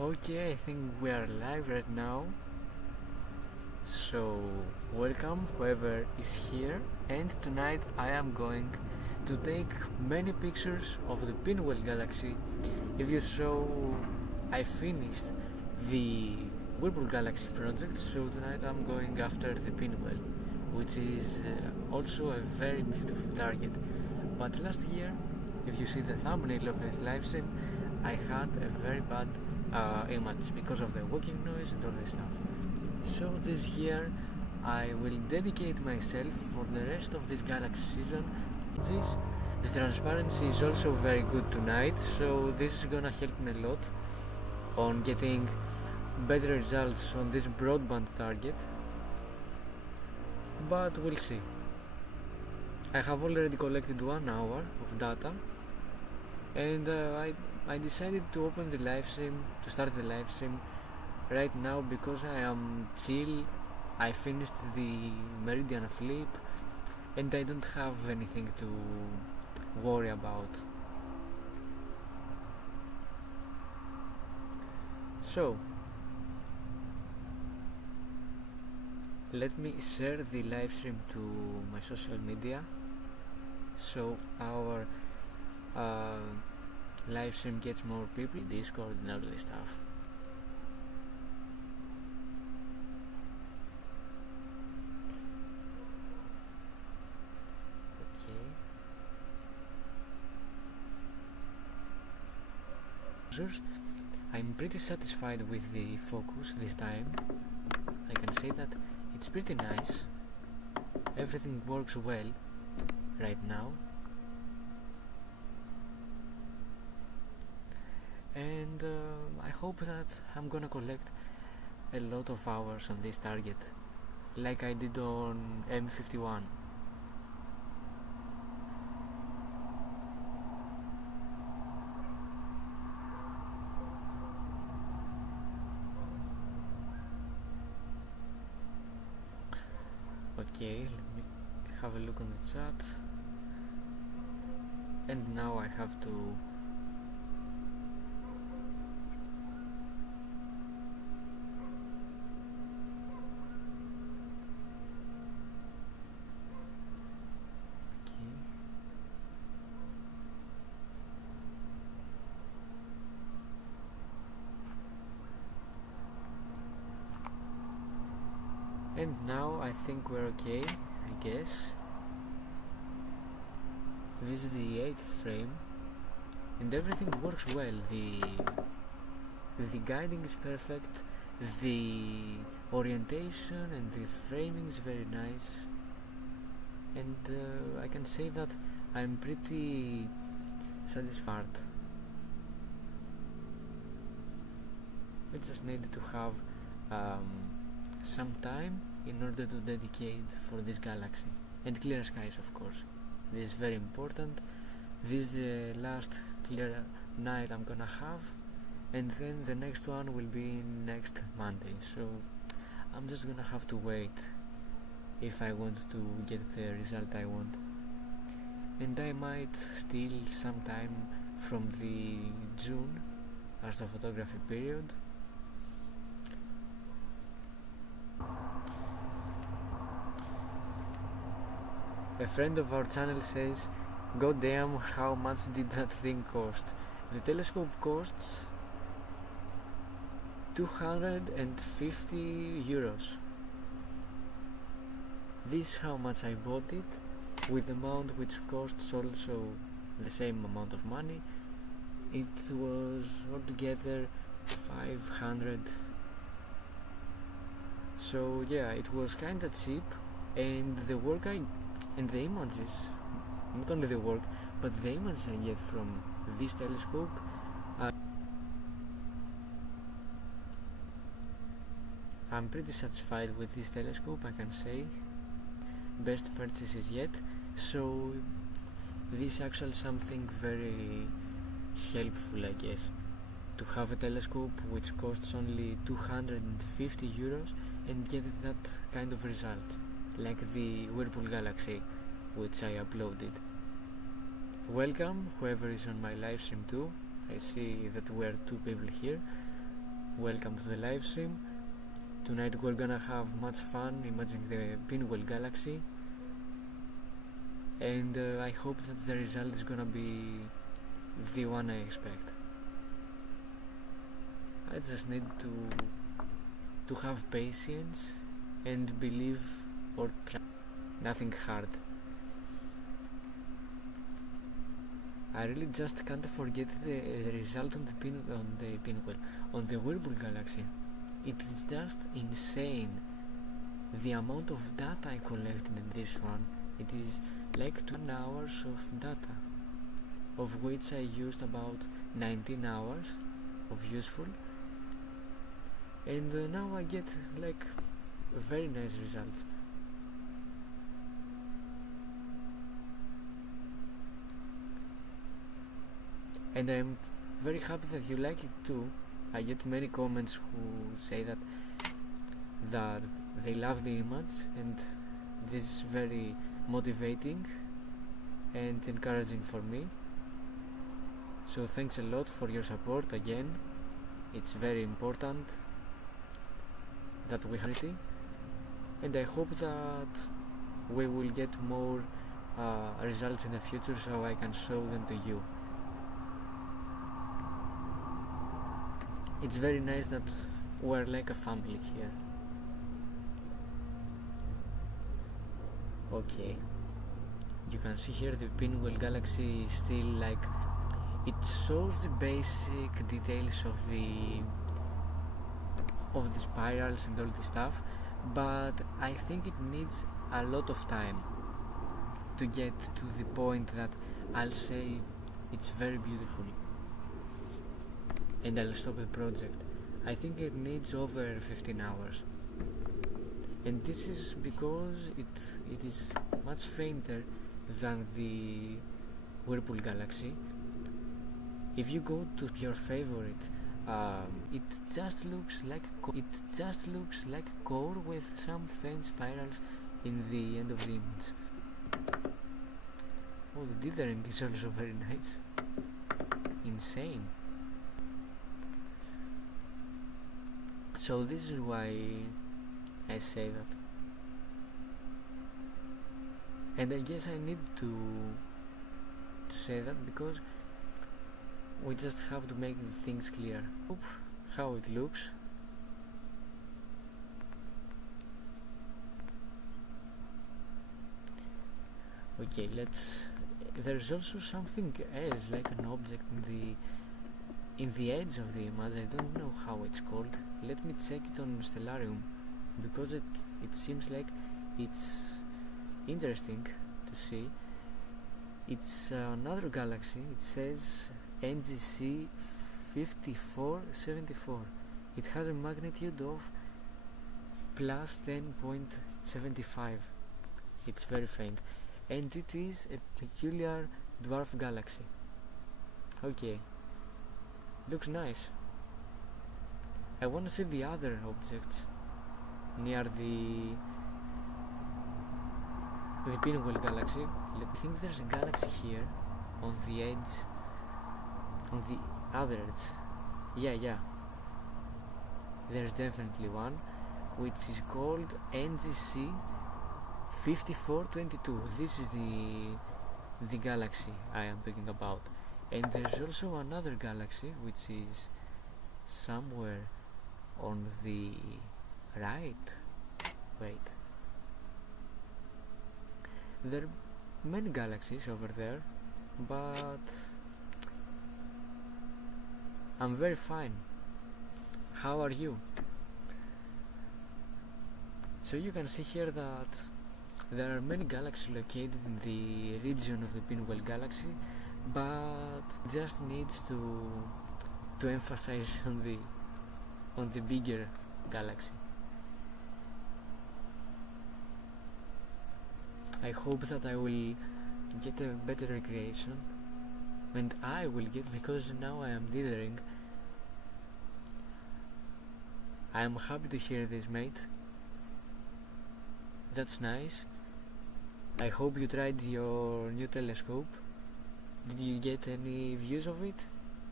Okay, I think we are live right now. So, welcome whoever is here. And tonight I am going to take many pictures of the Pinwheel galaxy. If you saw, I finished the Whirlpool Galaxy project, so tonight I'm going after the Pinwheel, which is also a very beautiful target. But last year, if you see the thumbnail of this live stream, I had a very bad image because of the walking noise and all this stuff. So this year I will dedicate myself for the rest of this galaxy season. The transparency is also very good tonight, so this is gonna help me a lot on getting better results on this broadband target. But we'll see. I have already collected 1 hour of data, and I decided to open the live stream, to start the live stream right now because I am chill. I finished the meridian flip and I don't have anything to worry about. So let me share the live stream to my social media so our live stream gets more people, Discord and all this stuff. I'm pretty satisfied with the focus this time. I can say that it's pretty nice. Everything works well right now. And I hope that I'm gonna collect a lot of hours on this target like I did on M51. Okay, let me have a look on the chat. And now I have to and now I think we're okay, I guess. This is the 8th frame and everything works well. The guiding is perfect, the orientation and the framing is very nice, and I can say that I'm pretty satisfied. We just needed to have some time in order to dedicate for this galaxy, and clear skies, of course. This is very important. This is the last clear night I'm gonna have, and then the next one will be next Monday, so I'm just gonna have to wait if I want to get the result I want. And I might steal some time from the June astrophotography period. A friend of our channel says, "God damn, how much did that thing cost?" The telescope costs €250. This is how much I bought it, with the amount which costs also the same amount of money. It was altogether 500. So yeah, it was kinda cheap, and the work and the images, not only the work, but the images I get from this telescope I'm pretty satisfied with this telescope, I can say. Best purchases yet. So this is actually something very helpful, I guess, to have a telescope which costs only €250 and get that kind of result, like the Whirlpool Galaxy which I uploaded. Welcome whoever is on my live stream too. I see that we are 2 people here. welcome to the live stream. Tonight we're gonna have much fun imagining the Pinwheel galaxy, and I hope that the result is gonna be the one I expect. I just need to have patience and believe or try. Nothing hard. I really just can't forget the result on the Pinwheel, on the Whirlpool galaxy. It is just insane. The amount of data I collected in this one, it is like 2 hours of data, of which I used about 19 hours of useful, and now I get like a very nice result. And I'm very happy that you like it too. I get many comments who say that they love the image, and this is very motivating and encouraging for me. So thanks a lot for your support again. It's very important that we have it, and I hope that we will get more results in the future so I can show them to you. It's very nice that we're like a family here. Okay, you can see here the Pinwheel galaxy is still like, it shows the basic details of the spirals and all this stuff, but I think it needs a lot of time to get to the point that I'll say it's very beautiful and I'll stop the project. I think it needs over 15 hours, and this is because it is much fainter than the Whirlpool galaxy. If you go to your favorite, it just looks like core with some faint spirals in the end of the image. Oh, the dithering is also very nice. Insane. So this is why I say that. And I guess I need to say that because we just have to make things clear. How it looks. Okay, there's also something else, like an object in the edge of the image. I don't know how it's called. Let me check it on Stellarium, because it seems like it's interesting to see. It's another galaxy. It says NGC 5474. It has a magnitude of plus 10.75. It's very faint, and it is a peculiar dwarf galaxy. Okay, looks nice. I want to see the other objects near the Pinwheel galaxy. I think there's a galaxy here on the edge, on the other edge. Yeah, there's definitely one, which is called NGC 5422. This is the galaxy I am talking about. And there's also another galaxy which is somewhere on the right. Wait, there are many galaxies over there, but I'm very fine. How are you? So you can see here that there are many galaxies located in the region of the Pinwheel galaxy, but just needs to emphasize on the bigger galaxy. I hope that I will get a better recreation, and I will get, because now I am dithering. I am happy to hear this, mate. That's nice. I hope you tried your new telescope. Did you get any views of it?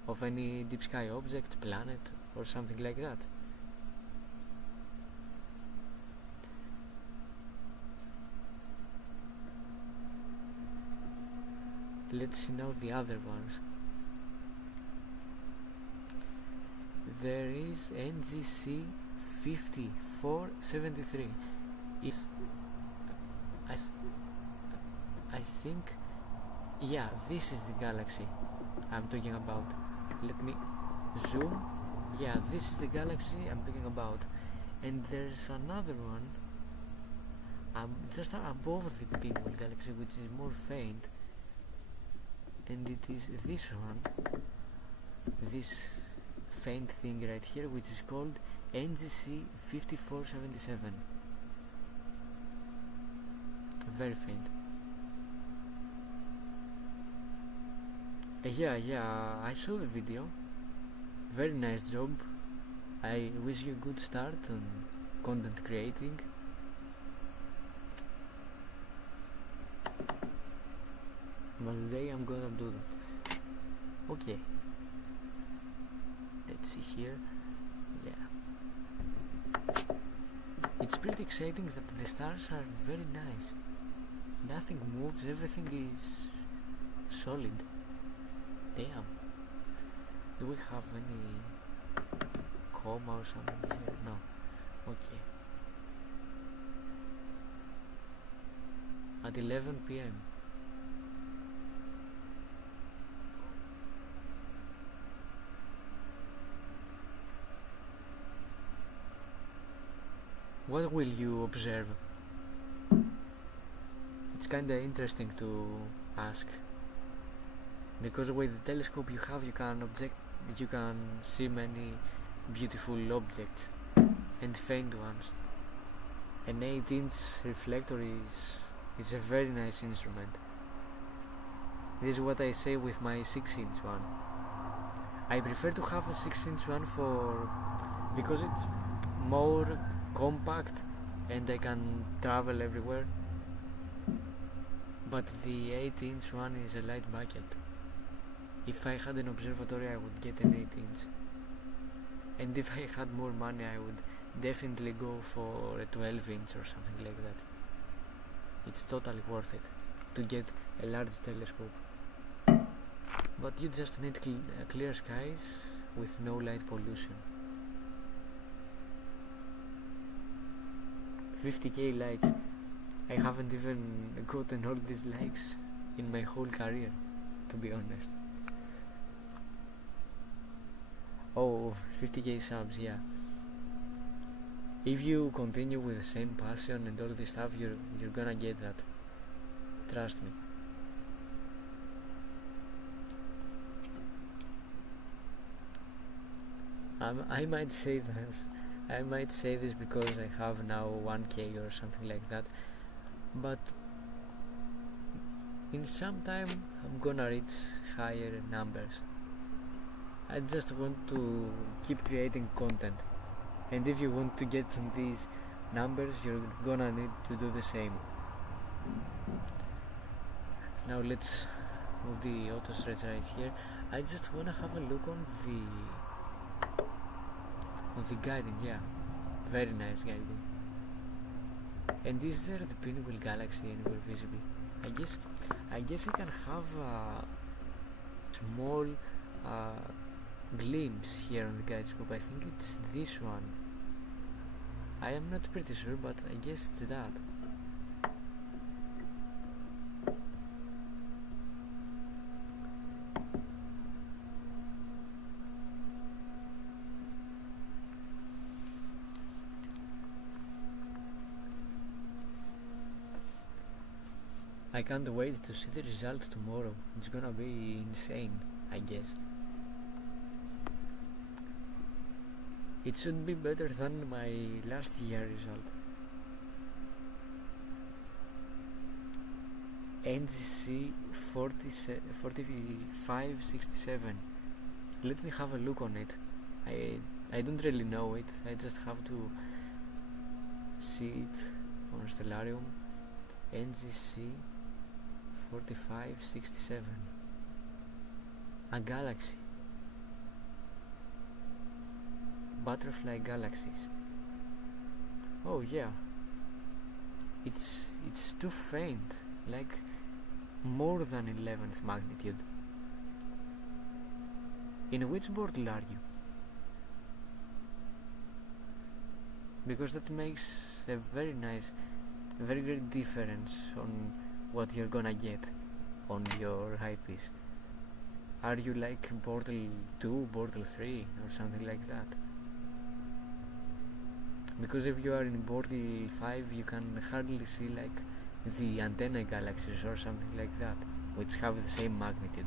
Of any deep sky object, planet, or something like that. Let's see now the other ones. There is NGC 5473. I think, yeah, this is the galaxy I'm talking about. Let me zoom. Yeah, this is the galaxy I'm talking about. And there's another one just above the Pinwheel galaxy, which is more faint, and it is this one, this faint thing right here, which is called NGC 5477. Very faint. Yeah, I saw the video. Very nice job. I wish you a good start on content creating. But today I'm gonna do that. Okay. Let's see here. Yeah. It's pretty exciting that the stars are very nice. Nothing moves, everything is solid. Damn. Do we have any coma or something here? No. Okay. At 11 p.m. What will you observe? It's kinda interesting to ask, because with the telescope you have, you can see many beautiful objects and faint ones. An 8-inch reflector is a very nice instrument. This is what I say with my 6-inch one. I prefer to have a 6-inch one because it's more compact and I can travel everywhere, but the 8-inch one is a light bucket. If I had an observatory, I would get an 8-inch, and if I had more money, I would definitely go for a 12-inch or something like that. It's totally worth it to get a large telescope, but you just need clear skies with no light pollution. 50k likes. I haven't even gotten all these likes in my whole career, to be honest. Oh, 50k subs, yeah. If you continue with the same passion and all this stuff, you're gonna get that. Trust me. I might say this because I have now 1k or something like that, but in some time I'm gonna reach higher numbers. I just want to keep creating content, and if you want to get on these numbers, you're gonna need to do the same. Now let's move the auto stretch right here. I just wanna have a look on the guiding. Yeah, very nice guiding. And is there the Pinwheel galaxy anywhere visible? I guess I can have a small glimpse here on the guide scope. I think it's this one. I am not pretty sure, but I guess it's that. I can't wait to see the result tomorrow. It's gonna be insane, I guess. It should be better than my last year result. NGC 4567. Let me have a look on it. I don't really know it. I just have to see it on Stellarium. NGC 4567. A galaxy. butterfly galaxies. Oh yeah, it's too faint, like more than 11th magnitude. In which portal are you? Because that makes a very great difference on what you're gonna get on your high piece. Are you like portal 2, portal 3 or something like that? Because if you are in portal 5 you can hardly see like the antenna galaxies or something like that, which have the same magnitude.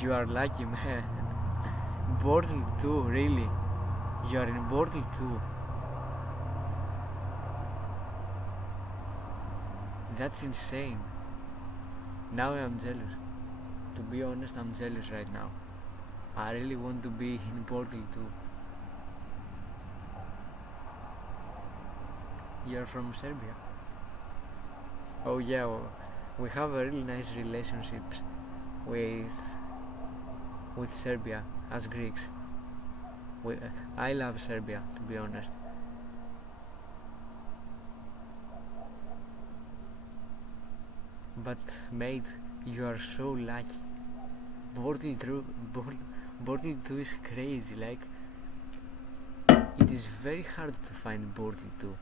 You are lucky, man. Portal 2, really? You are in portal 2. That's insane. Now I'm jealous. To be honest, I'm jealous right now. I really want to be in portal 2. You're from Serbia? Oh yeah, we have a really nice relationships with Serbia as Greeks. I love Serbia, to be honest. But mate, you are so lucky. Portal 2 is crazy. Like, it is very hard to find Portal 2.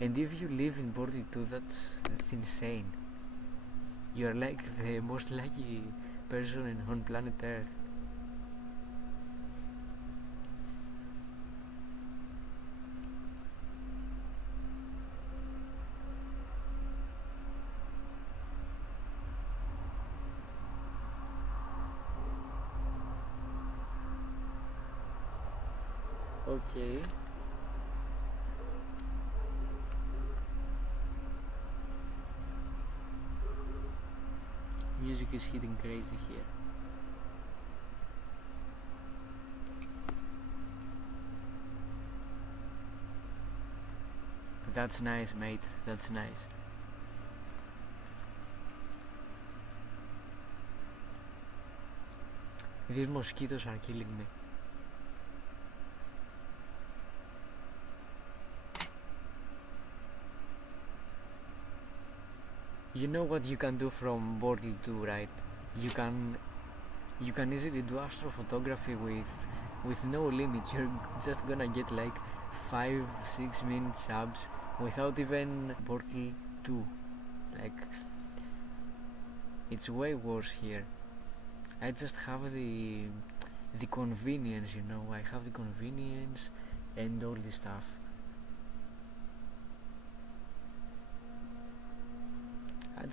And if you live in Portal 2, that's insane. You are like the most lucky person on planet Earth. Okay. Music is hitting crazy here. That's nice, mate. That's nice. These mosquitoes are killing me. You know what you can do from Portal 2, right? You can easily do astrophotography with no limit. You're just gonna get like 5-6 minute subs without even Portal 2. Like, it's way worse here. I just have the convenience, you know. I have the convenience and all this stuff. I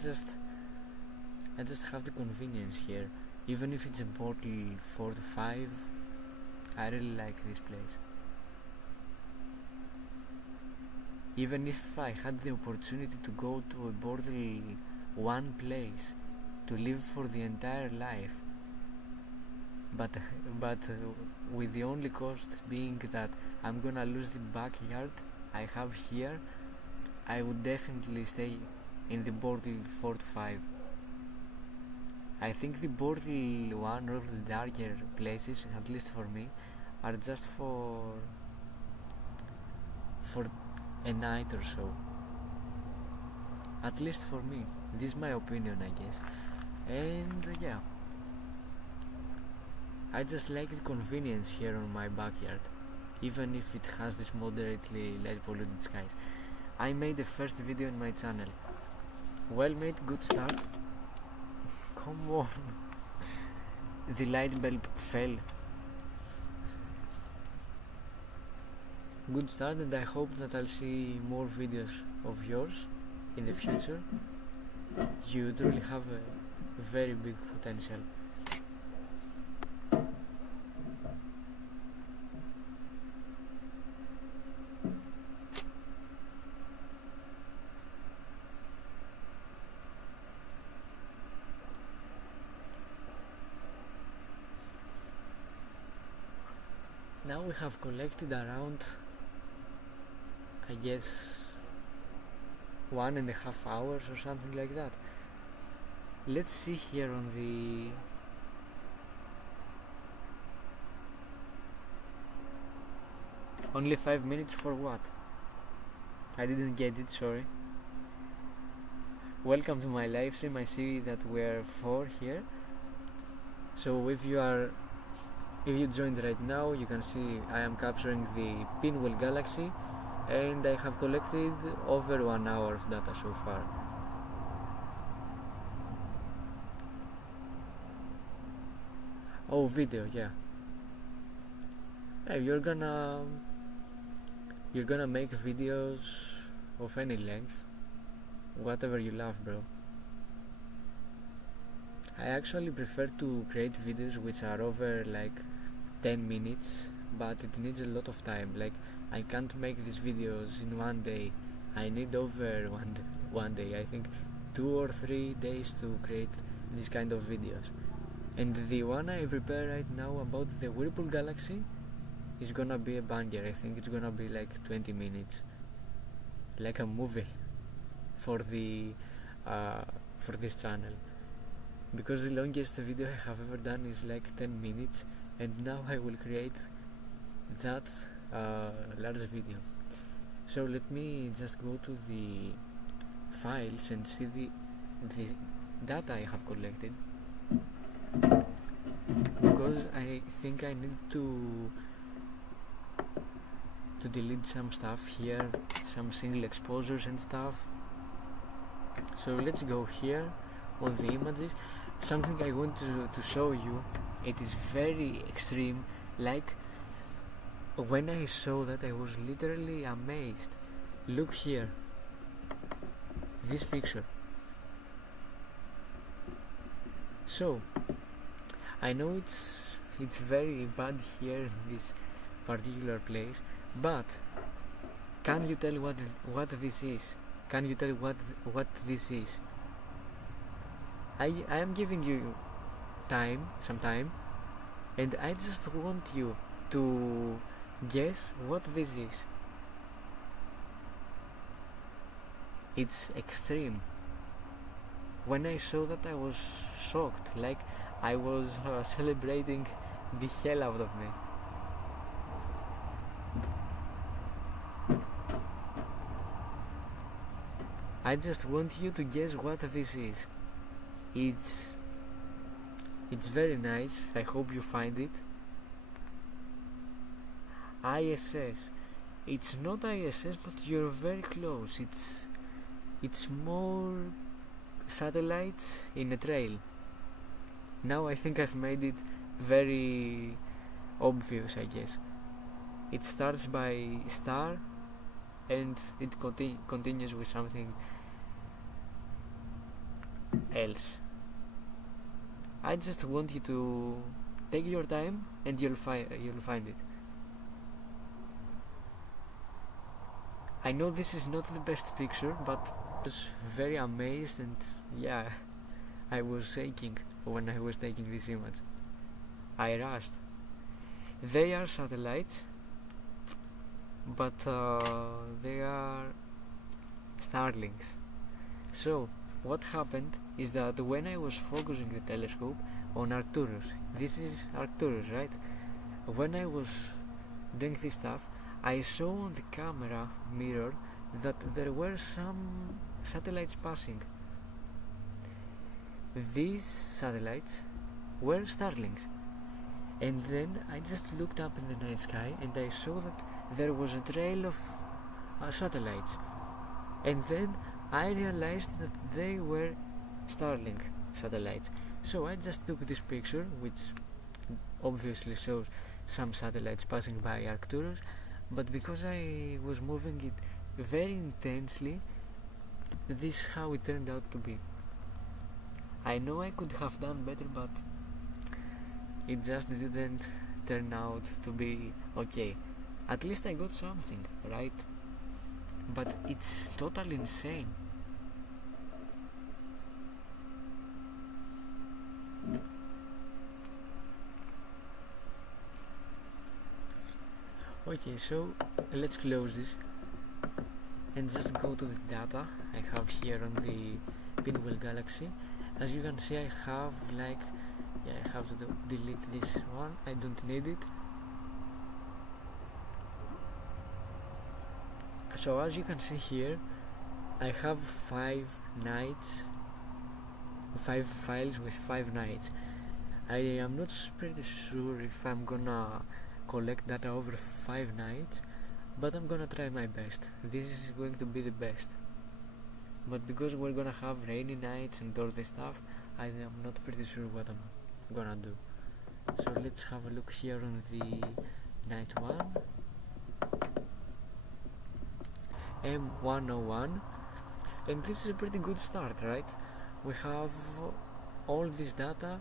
just have the convenience here. Even if it's a portal 4 to 5, I really like this place. Even if I had the opportunity to go to a portal 1 place to live for the entire life, but with the only cost being that I'm gonna lose the backyard I have here, I would definitely stay in the portal 4 to 5. I think the portal 1 or the darker places, at least for me, are just for a night or so. At least for me. This is my opinion, I guess. And yeah, I just like the convenience here on my backyard, even if it has this moderately light polluted skies. I made the first video on my channel. Well mate, good start. Come on. The light bulb fell. Good start, and I hope that I'll see more videos of yours in the future. You truly have a very big potential. Now we have collected around, I guess, 1.5 hours or something like that. let's see here on the only 5 minutes for what? I didn't get it, sorry. Welcome to my live stream. I see that we're 4 here. So if you joined right now, you can see I am capturing the Pinwheel galaxy, and I have collected over 1 hour of data so far. Oh, video, yeah. Hey, you're gonna make videos of any length, whatever you love, bro. I actually prefer to create videos which are over like 10 minutes, but it needs a lot of time. Like, I can't make these videos in one day. I need over one day. I think 2 or 3 days to create this kind of videos. And the one I prepare right now about the Whirlpool Galaxy is gonna be a banger. I think it's gonna be like 20 minutes, like a movie for this channel. Because the longest video I have ever done is like 10 minutes, and now I will create that large video. So let me just go to the files and see the data I have collected, because I think I need to delete some stuff here, some single exposures and stuff. So let's go here on the images. Something I want to show you, it is very extreme. Like, when I saw that, I was literally amazed. Look here, this picture. So I know it's very bad here in this particular place, but can you tell what this is? Can you tell what this is? I am giving you some time, and I just want you to guess what this is. It's extreme. When I saw that, I was shocked. Like, I was celebrating the hell out of me. I just want you to guess what this is. It's very nice. I hope you find it. ISS. It's not ISS, but you're very close. It's more satellites in a trail. Now I think I've made it very obvious, I guess. It starts by star, and it continues with something else. I just want you to take your time, and you'll find it. I know this is not the best picture, but I was very amazed, and yeah, I was shaking when I was taking this image. I rushed. They are satellites, but they are starlings. So what happened is that when I was focusing the telescope on Arcturus, this is Arcturus, right? When I was doing this stuff, I saw on the camera mirror that there were some satellites passing. These satellites were starlings. And then I just looked up in the night sky, and I saw that there was a trail of satellites. And then I realized that they were Starlink satellites. So I just took this picture, which obviously shows some satellites passing by Arcturus, but because I was moving it very intensely, this is how it turned out to be. I know I could have done better, but it just didn't turn out to be okay. At least I got something, right? But it's totally insane. Okay, so let's close this and just go to the data I have here on the Pinwheel Galaxy. As you can see, I have like, yeah, I have to delete this one, I don't need it. So as you can see here, I have 5 nights, 5 files with 5 nights. I am not pretty sure if I'm gonna collect data over 5 nights, but I'm gonna try my best. This is going to be the best. But because we're gonna have rainy nights and all this stuff, I am not pretty sure what I'm gonna do. So let's have a look here on the night 1, M101, and this is a pretty good start, right? We have all this data,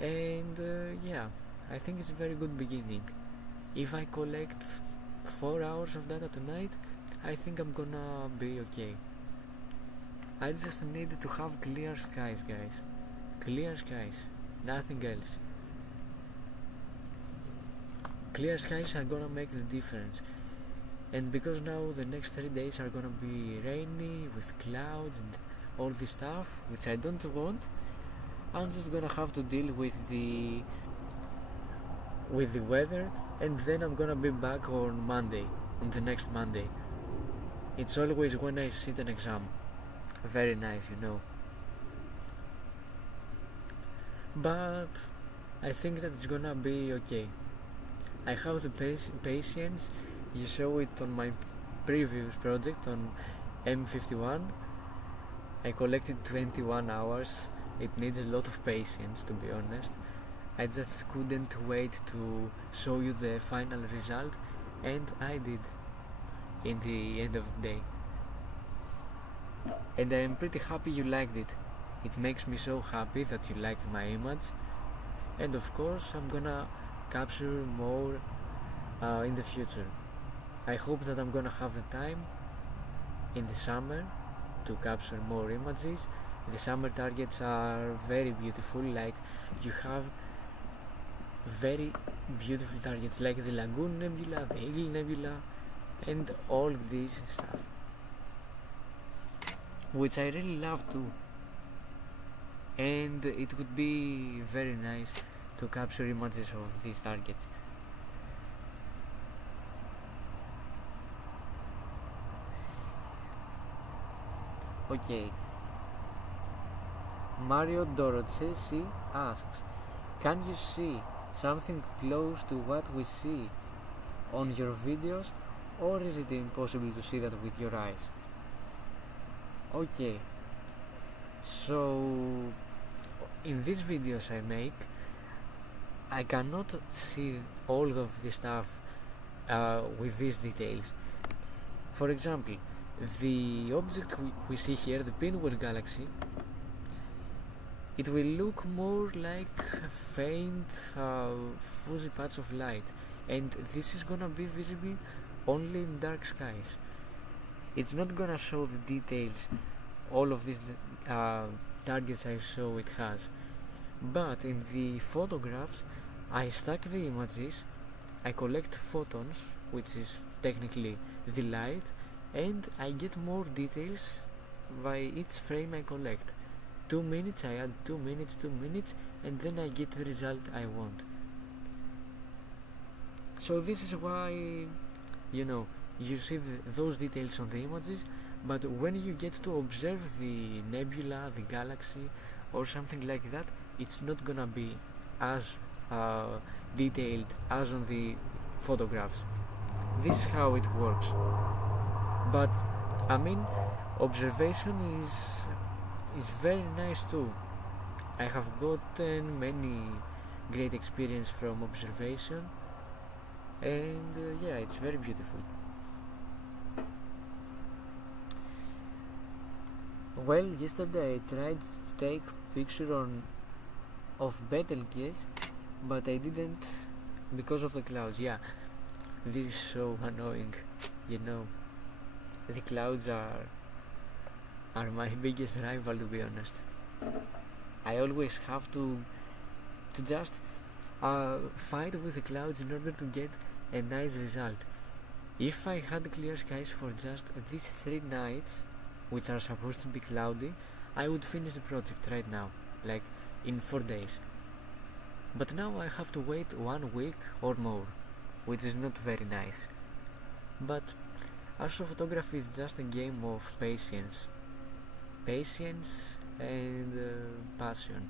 and yeah, I think it's a very good beginning. If I collect 4 hours of data tonight, I think I'm gonna be okay. I just need to have clear skies, guys. Clear skies, nothing else. Clear skies are gonna make the difference. And because now the next 3 days are gonna be rainy with clouds and all this stuff, which I don't want, I'm just gonna have to deal with the weather, and then I'm gonna be back on Monday, on the next Monday. It's always when I sit an exam. Very nice, you know. But I think that it's gonna be okay. I have the patience. You saw it on my previous project on M51. I collected 21 hours. It needs a lot of patience, to be honest. I just couldn't wait to show you the final result, and I did in the end of the day. And I am pretty happy you liked it. It makes me so happy that you liked my image, and of course I'm gonna capture more in the future. I hope that I'm gonna have the time in the summer to capture more images. The summer targets are very beautiful, like you have very beautiful targets like the Lagoon Nebula, the Eagle Nebula, and all this stuff, which I really love too. And it would be very nice to capture images of these targets. Okay. Mario Dorotesi asks, can you see something close to what we see on your videos, or is it impossible to see that with your eyes? Okay, so in these videos I make, I cannot see all of the stuff with these details. For example, the object we see here, the Pinwheel galaxy, it will look more like a faint fuzzy patch of light, and this is gonna be visible only in dark skies. It's not gonna show the details, all of these targets I show it has. But in the photographs, I stack the images, I collect photons, which is technically the light, and I get more details by each frame I collect. 2 minutes, I add 2 minutes, 2 minutes, and then I get the result I want. So this is why, you see those details on the images, but when you get to observe the nebula, the galaxy, or something like that, it's not gonna be as detailed as on the photographs. This is how it works. But I mean, observation is very nice too. I have gotten many great experience from observation, and yeah, it's very beautiful. Well, yesterday I tried to take picture of Betelgeuse, but I didn't because of the clouds. Yeah, this is so annoying. The clouds are my biggest rival, to be honest. I always have to just fight with the clouds in order to get a nice result. If I had clear skies for just these 3 nights, which are supposed to be cloudy, I would finish the project right now, like in 4 days. But now I have to wait 1 week or more, which is not very nice. But astrophotography is just a game of patience. Patience and passion.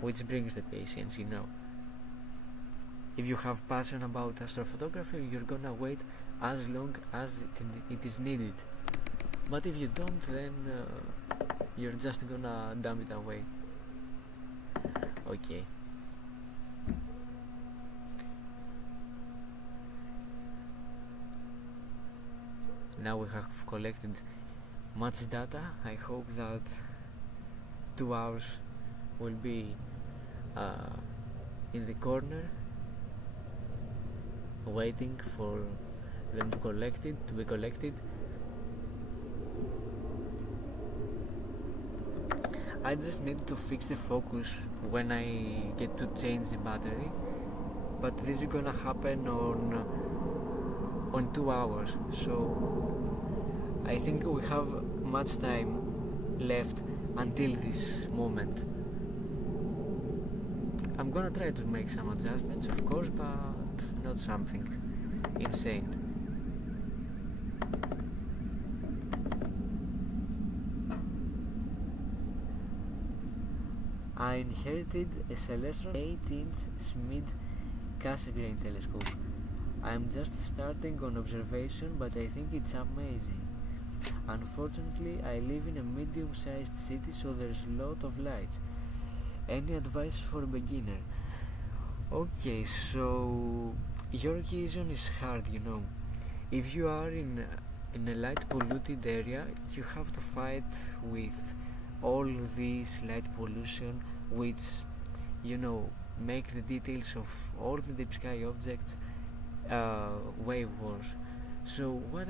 Which brings the patience, you know. If you have passion about astrophotography, you're gonna wait as long as it is needed. But if you don't, then you're just gonna dump it away. Okay. Now we have collected much data. I hope that 2 hours will be in the corner waiting for them to be collected. I just need to fix the focus when I get to change the battery, but this is gonna happen on 2 hours, so I think we have much time left until this moment. I'm gonna try to make some adjustments, of course, but not something insane. I inherited a Celestron 8-inch Schmidt Cassegrain telescope. I'm just starting on observation, but I think it's amazing. Unfortunately, I live in a medium-sized city, so there's a lot of lights. Any advice for a beginner? Okay, so your occasion is hard, you know. If you are in a light polluted area, you have to fight with all this light pollution, which, you know, make the details of all the deep sky objects way worse. So what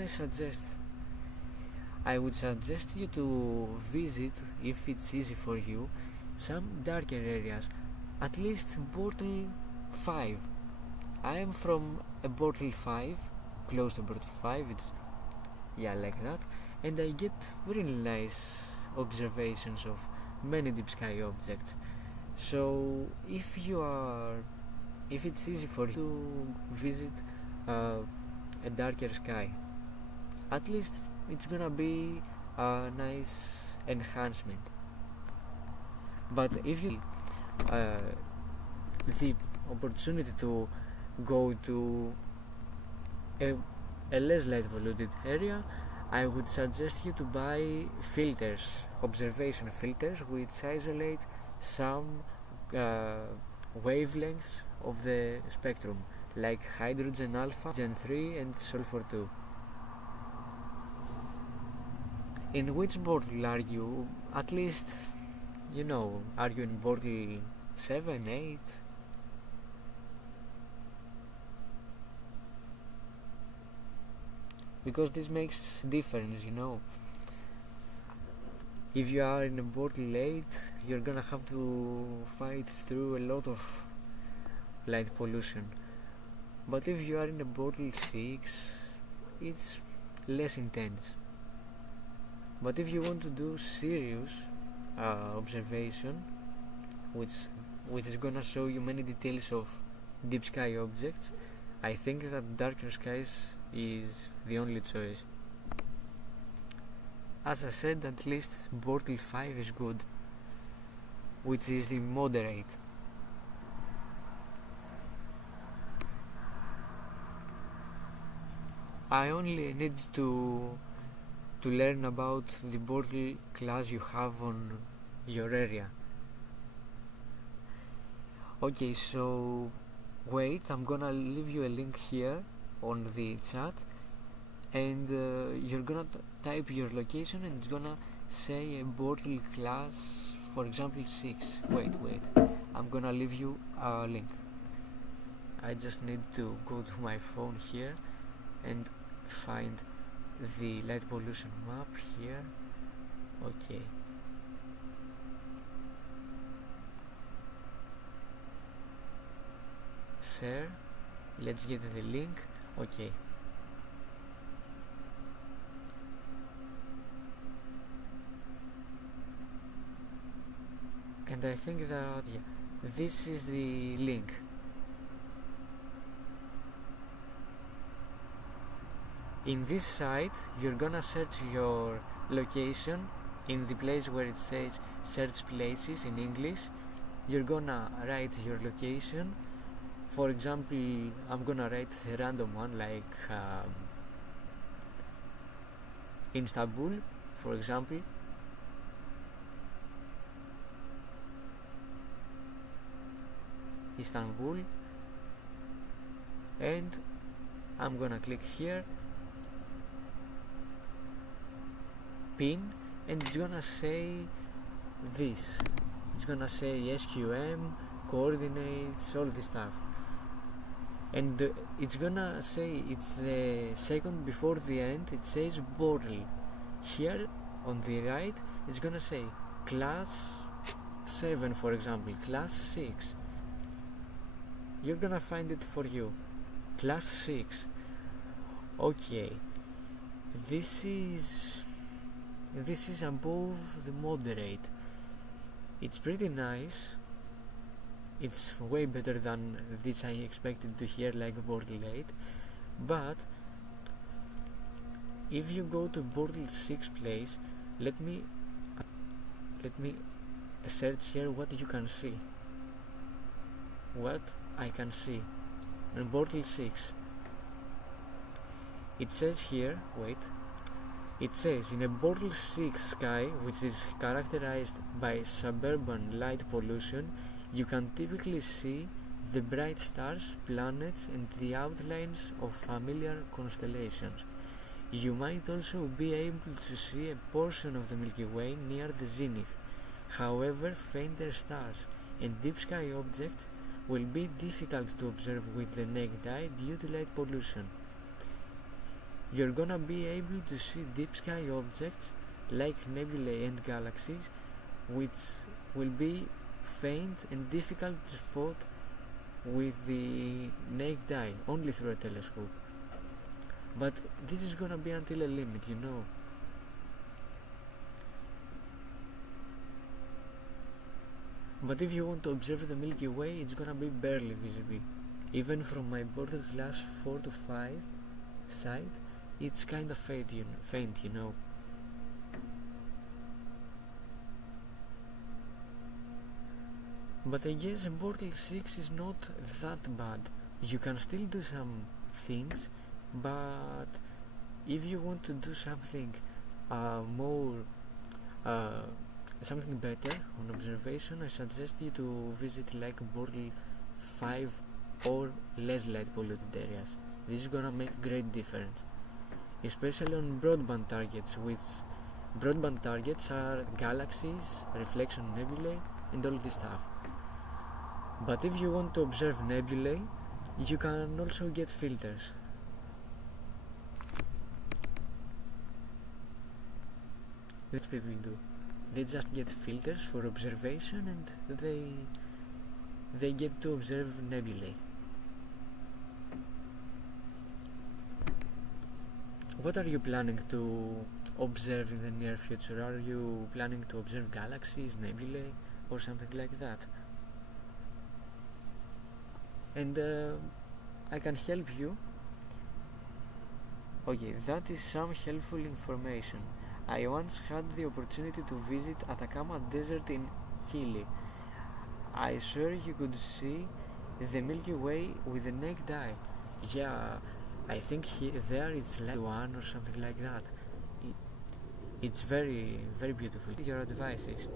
I would suggest you to visit, if it's easy for you, some darker areas, at least Bottle 5. I am from a Bottle 5, close to Bottle 5, it's like that, and I get really nice observations of many deep sky objects. So if it's easy for you to visit a darker sky, at least it's gonna be a nice enhancement. But if you the opportunity to go to a less light polluted area, I would suggest you to buy filters, observation filters, which isolate some wavelengths of the spectrum, like hydrogen alpha, hydrogen 3 and sulfur 2. In which bottle are you? At least, you know, are you in bottle 7, 8? Because this makes difference, you know. If you are in a bottle 8, you're gonna have to fight through a lot of light pollution. But if you are in a bottle 6, it's less intense. But if you want to do serious observation, which is gonna show you many details of deep sky objects, I think that darker skies is the only choice. As I said, at least Bottle 5 is good, which is the moderate. I only need to learn about the bottle class you have on your area. Okay, so wait, I'm gonna leave you a link here on the chat, and you're gonna type your location and it's gonna say a bottle class, for example 6. Wait, I'm gonna leave you a link. I just need to go to my phone here and find the light pollution map here. Okay, share, let's get the link. Okay, And I think that, yeah, this is the link. In this site you're gonna search your location in the place where it says search places in English. You're gonna write your location. For example, I'm gonna write a random one like Istanbul, for example. Istanbul, and I'm gonna click here, pin, and it's gonna say this. It's gonna say SQM, coordinates, all this stuff, and it's gonna say it's the second before the end. It says Borl. Here on the right it's gonna say class 7, for example, class 6. You're gonna find it for you, class 6. Okay, this is above the moderate. It's pretty nice. It's way better than this I expected to hear, like Bortle 8. But if you go to Bortle 6 place, let me search here what you can see. What I can see in Bortle 6. It says here, wait. It says, in a Bortle 6 sky, which is characterized by suburban light pollution, you can typically see the bright stars, planets, and the outlines of familiar constellations. You might also be able to see a portion of the Milky Way near the zenith. However, fainter stars and deep sky objects will be difficult to observe with the naked eye due to light pollution. You're gonna be able to see deep sky objects like nebulae and galaxies, which will be faint and difficult to spot with the naked eye, only through a telescope. But this is gonna be until a limit, you know. But if you want to observe the Milky Way, it's gonna be barely visible. Even from my border class 4 to 5 side, it's kinda faint, you know. But I guess Portal 6 is not that bad. You can still do some things, but if you want to do something more something better on observation, I suggest you to visit like Portal 5 or less light polluted areas. This is gonna make a great difference, especially on broadband targets, which broadband targets are galaxies, reflection nebulae, and all this stuff. But if you want to observe nebulae, you can also get filters. That's what people do. They just get filters for observation, and they get to observe nebulae. What are you planning to observe in the near future? Are you planning to observe galaxies, nebulae, or something like that? And I can help you. Okay, that is some helpful information. I once had the opportunity to visit Atacama Desert in Chile. I swear you could see the Milky Way with the naked eye. Yeah, I think there it's like one or something like that. It's very, very beautiful. Your advices.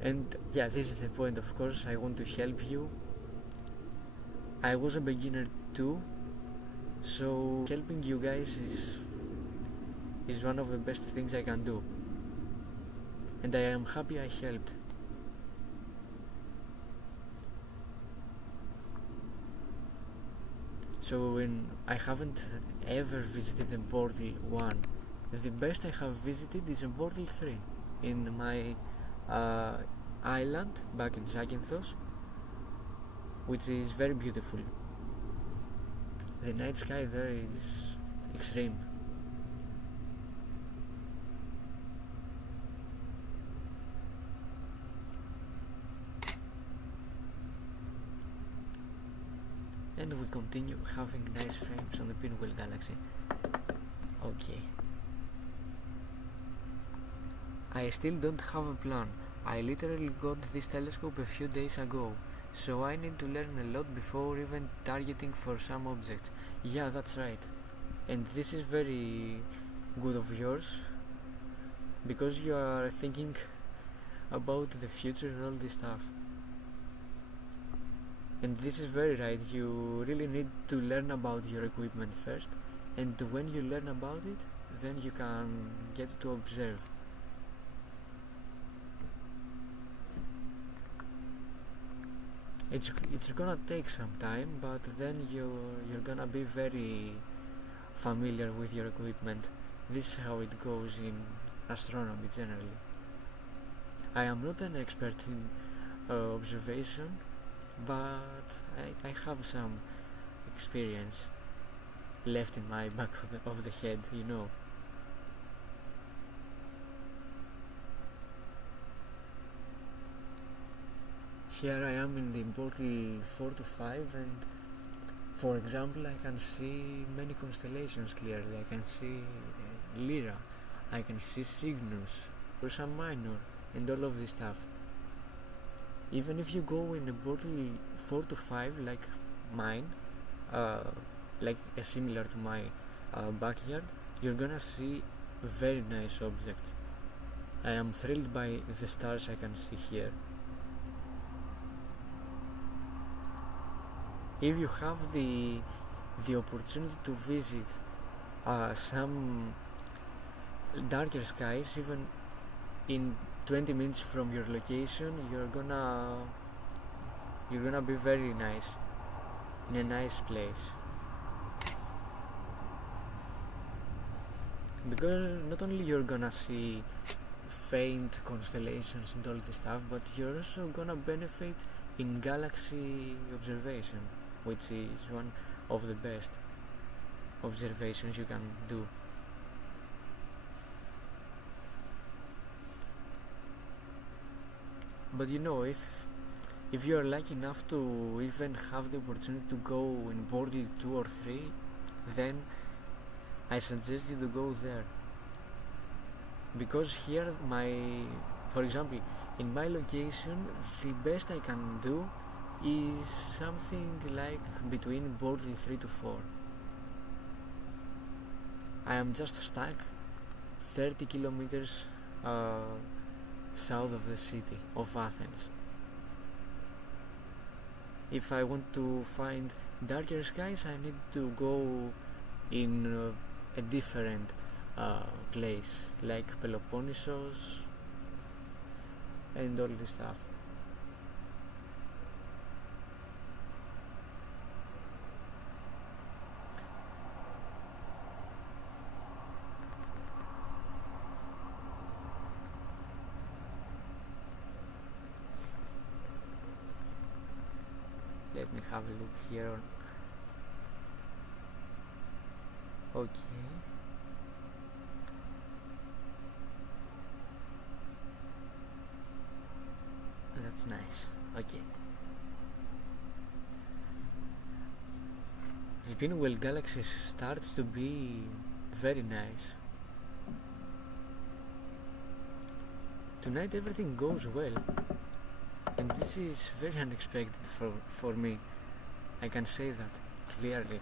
And yeah, this is the point, of course. I want to help you. I was a beginner too, so helping you guys is one of the best things I can do, and I am happy I helped. So when I haven't ever visited a Portal 1, the best I have visited is a Portal 3 in my island back in Zakynthos, which is very beautiful. The night sky there is extreme. and we continue having nice frames on the Pinwheel galaxy. Okay. I still don't have a plan. I literally got this telescope a few days ago, so I need to learn a lot before even targeting for some objects. Yeah, that's right. And this is very good of yours, because you are thinking about the future and all this stuff. And this is very right. You really need to learn about your equipment first, and when you learn about it, then you can get to observe. It's gonna take some time, but then you're gonna be very familiar with your equipment. This is how it goes in astronomy generally. I am not an expert in observation, but I have some experience left in my back of the head, you know. Here I am in the portal 4 to 5, and for example I can see many constellations clearly. I can see Lyra, I can see Cygnus, Ursa Minor, and all of this stuff. Even if you go in a portal 4 to 5 like mine, like similar to my backyard, you're gonna see very nice objects. I am thrilled by the stars I can see here. If you have the opportunity to visit some darker skies, even in 20 minutes from your location, you're gonna be very nice, in a nice place, because not only you're gonna see faint constellations and all this stuff, but you're also gonna benefit in galaxy observation, which is one of the best observations you can do. But you know, if you are lucky enough to even have the opportunity to go in portal 2 or 3, then I suggest you to go there, because here for example, in my location, the best I can do is something like between portal 3 to 4. I am just stuck 30 kilometers south of the city of Athens. If I want to find darker skies, I need to go in a different place, like Peloponnesos and all this stuff. Let me have a look here. Okay. That's nice. Okay. The Pinwheel galaxy starts to be very nice. Tonight everything goes well, and this is very unexpected for me. I can say that clearly.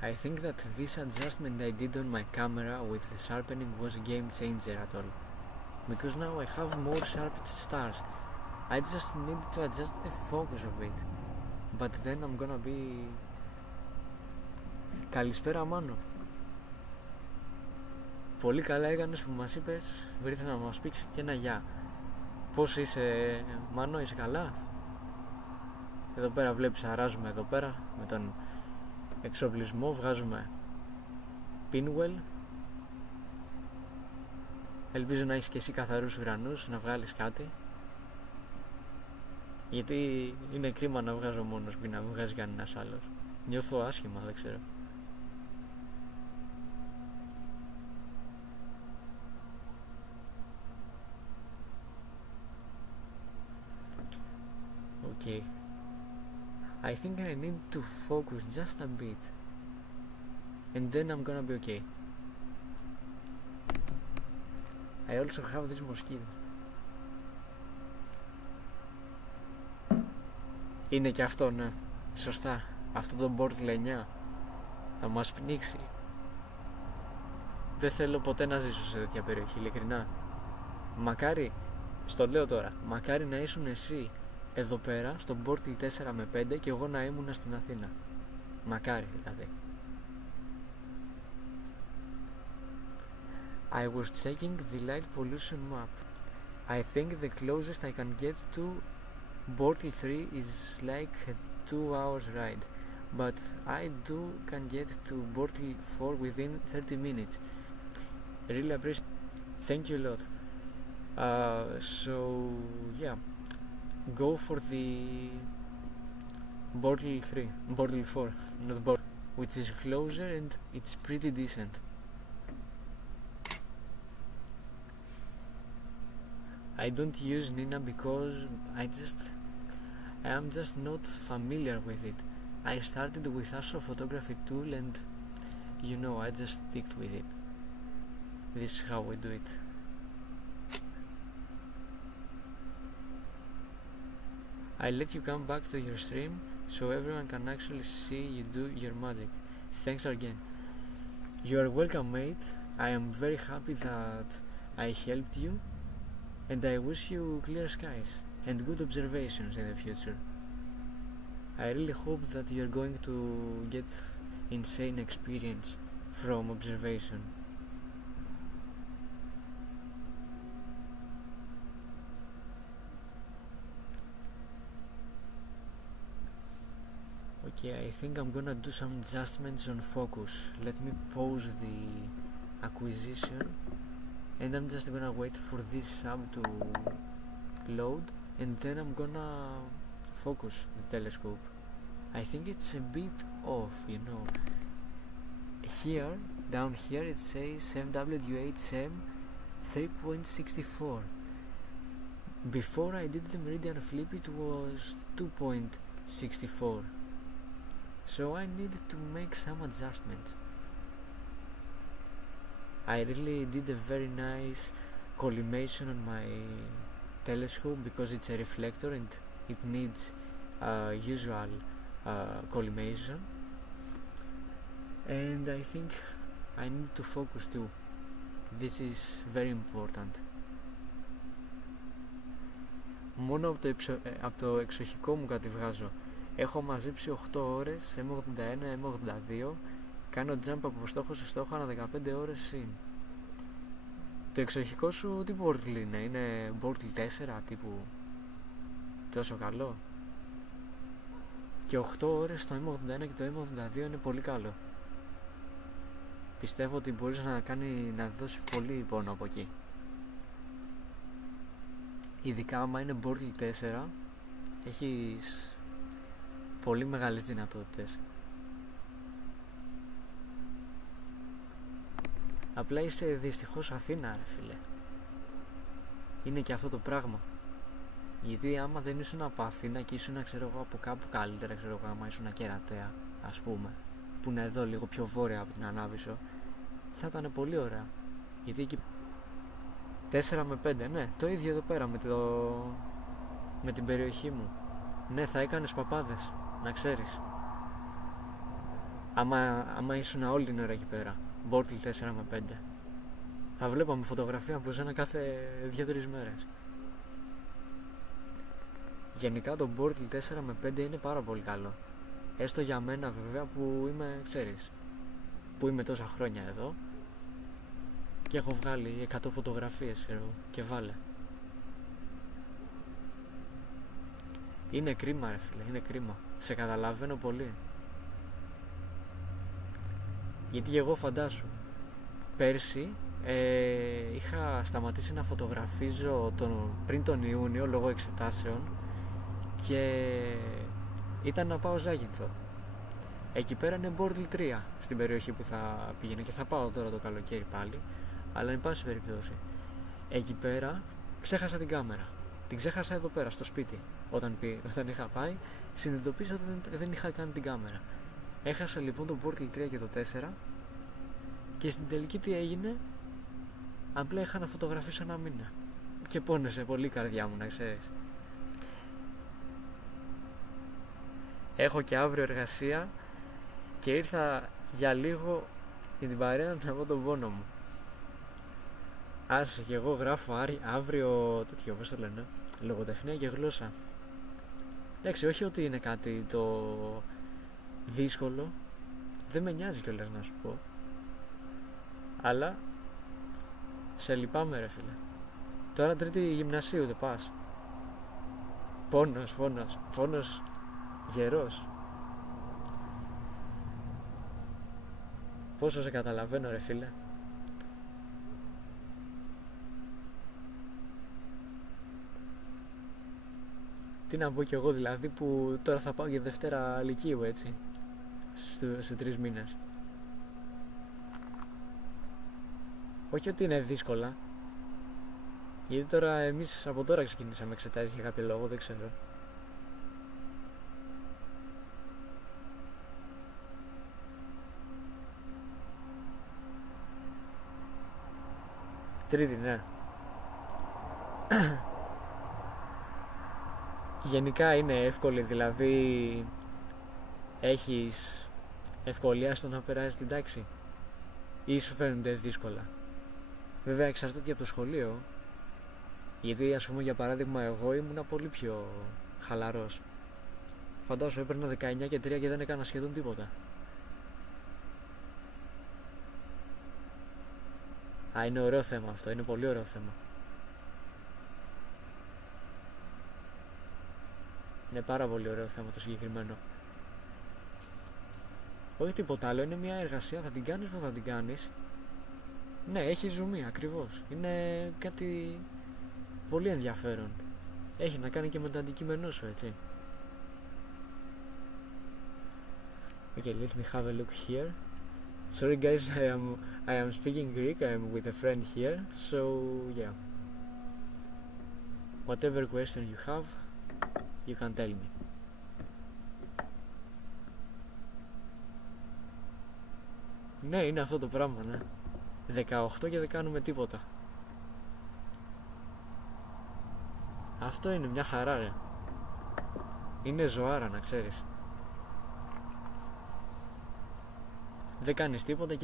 I think that this adjustment I did on my camera with the sharpening was a game changer at all, because now I have more sharp stars. I just need to adjust the focus of it, but then I'm gonna be... Καλησπέρα Μάνο. Πολύ καλά έκανες που μας είπες, ήρθε να μας πεις και ένα γεια. Πώς είσαι Μάνο, είσαι καλά? Εδώ πέρα βλέπεις, αράζουμε εδώ πέρα με τον εξοπλισμό, βγάζουμε Pinwheel. Ελπίζω να έχεις και εσύ καθαρούς ουρανούς, να βγάλεις κάτι, γιατί είναι κρίμα να βγάζω μόνος και να μην βγάζει κανένας άλλος. Νιώθω άσχημα, δεν ξέρω. I think I need to focus just a bit, and then I'm gonna be okay. I also have this mosquito. Είναι και αυτό, ναι. Σωστά. Αυτό το Portal 9 θα μας πνίξει. Δεν θέλω ποτέ να ζήσω σε τέτοια περιοχή, ειλικρινά. Μακάρι, στο λέω τώρα, μακάρι να ήσουν εσύ εδώ πέρα, στο Portal 4 με 5 και εγώ να ήμουν στην Αθήνα. Μακάρι δηλαδή. I was checking the light pollution map. I think the closest I can get to Portal 3 is like a 2 hours ride, but I can get to Portal 4 within 30 minutes. Really appreciate. Thank you a lot. So yeah, go for the Portal 3, Portal 4, not Portal, which is closer and it's pretty decent. I don't use Nina because I am just not familiar with it. I started with astrophotography tool and you know, I just sticked with it. This is how we do it. I let you come back to your stream so everyone can actually see you do your magic. Thanks again. You are welcome, mate. I am very happy that I helped you, and I wish you clear skies and good observations in the future. I really hope that you're going to get insane experience from observation. Okay, I think I'm gonna do some adjustments on focus. Let me pause the acquisition, and I'm just gonna wait for this sub to load, and then I'm gonna focus the telescope. I think it's a bit off, you know. Here, down here, it says FWHM 3.64. Before I did the meridian flip, it was 2.64. So I needed to make some adjustments. I really did a very nice collimation on my telescope because it's a reflector and it needs usual collimation, and I think I need to focus too. This is very important. Μόνο από το εξοχικό μου κάτι βγάζω. Έχω μαζέψει 8 ώρες, M81, M82, κάνω jump από στόχο σε στόχο ανά 15 ώρες συν. Το εξοχικό σου τι Portal είναι Portal 4 τύπου τόσο καλό? Και 8 ώρες το M81 και το M82 είναι πολύ καλό. Πιστεύω ότι μπορείς να δώσει πολύ πόνο από εκεί. Ειδικά άμα είναι Portal 4 έχεις πολύ μεγάλες δυνατότητες. Απλά είσαι δυστυχώς Αθήνα, ρε φίλε. Είναι και αυτό το πράγμα. Γιατί άμα δεν ήσουν από Αθήνα και ήσουν, ξέρω εγώ, από κάπου καλύτερα, ξέρω εγώ, άμα ήσουν Κερατέα, ας πούμε, που είναι εδώ λίγο πιο βόρεια από την Ανάβησο, θα ήταν πολύ ωραία. Γιατί εκεί 4 με 5, ναι, το ίδιο εδώ πέρα με την περιοχή μου. Ναι, θα έκανες παπάδες, να ξέρεις. Άμα ήσουν όλη την ώρα εκεί πέρα, Portal 4 με 5, θα βλέπαμε φωτογραφία από σένα κάθε 2-3 μέρες. Γενικά το Portal 4 με 5 είναι πάρα πολύ καλό. Έστω για μένα βέβαια που είμαι, ξέρεις, που είμαι τόσα χρόνια εδώ και έχω βγάλει 100 φωτογραφίες και βάλε. Είναι κρίμα, ρε φίλε, είναι κρίμα. Σε καταλαβαίνω πολύ. Γιατί εγώ φαντάσου, πέρσι είχα σταματήσει να φωτογραφίζω πριν τον Ιούνιο λόγω εξετάσεων και ήταν να πάω Ζάγινθο. Εκεί πέρα είναι Portal 3 στην περιοχή που θα πήγαινε και θα πάω τώρα το καλοκαίρι πάλι, αλλά εν πάση περιπτώσει εκεί πέρα ξέχασα την κάμερα. Την ξέχασα εδώ πέρα στο σπίτι όταν είχα πάει συνειδητοποίησα ότι δεν είχα κάνει την κάμερα. Έχασα λοιπόν το Portal 3 και το 4 και στην τελική τι έγινε? Απλά είχα να φωτογραφίσω ένα μήνα και πόνεσε πολύ η καρδιά μου, να ξέρεις. Έχω και αύριο εργασία και ήρθα για λίγο για την παρέα να πω τον πόνο μου. Άσε και εγώ γράφω αύριο τέτοιο, πώς το λένε, λογοτεχνία και γλώσσα. Εντάξει, όχι ότι είναι κάτι το δύσκολο, δεν με νοιάζει κιόλας να σου πω, αλλά σε λυπάμαι ρε φίλε. Τώρα τρίτη γυμνασίου δεν πας? Πόνος γερός. Πόσο σε καταλαβαίνω ρε φίλε. Τι να πω κι εγώ δηλαδή που τώρα θα πάω για Δευτέρα Λυκείου, έτσι, σε 3 μήνες. Όχι ότι είναι δύσκολα, γιατί τώρα εμείς από τώρα ξεκινήσαμε εξετάσεις για κάποιο λόγο, δεν ξέρω. Τρίτη, ναι. Γενικά είναι εύκολη, δηλαδή έχεις ευκολία στο να περάσεις την τάξη ή σου φαίνονται δύσκολα? Βέβαια εξαρτάται και από το σχολείο, γιατί ας πούμε για παράδειγμα εγώ ήμουν πολύ πιο χαλαρός. Φαντάσου έπαιρνα 19 και 3 και δεν έκανα σχεδόν τίποτα. Είναι ωραίο θέμα αυτό, είναι πολύ ωραίο θέμα. Είναι πάρα πολύ ωραίο θέμα το συγκεκριμένο. Όχι τίποτα άλλο, είναι μια εργασία, θα την κάνεις που θα την κάνεις. Ναι, έχει ζουμί, ακριβώς. Είναι κάτι πολύ ενδιαφέρον. Έχει να κάνει και με το αντικείμενό σου, έτσι. Okay, let me have a look here. Sorry guys, I am speaking Greek, I am with a friend here, so yeah. Whatever question you have, you can tell me. Ναι, είναι αυτό το πράγμα, ναι. 18 και δεν κάνουμε τίποτα. Αυτό είναι μια χαρά, ρε. Είναι ζωάρα, να ξέρεις. Δεν κάνεις τίποτα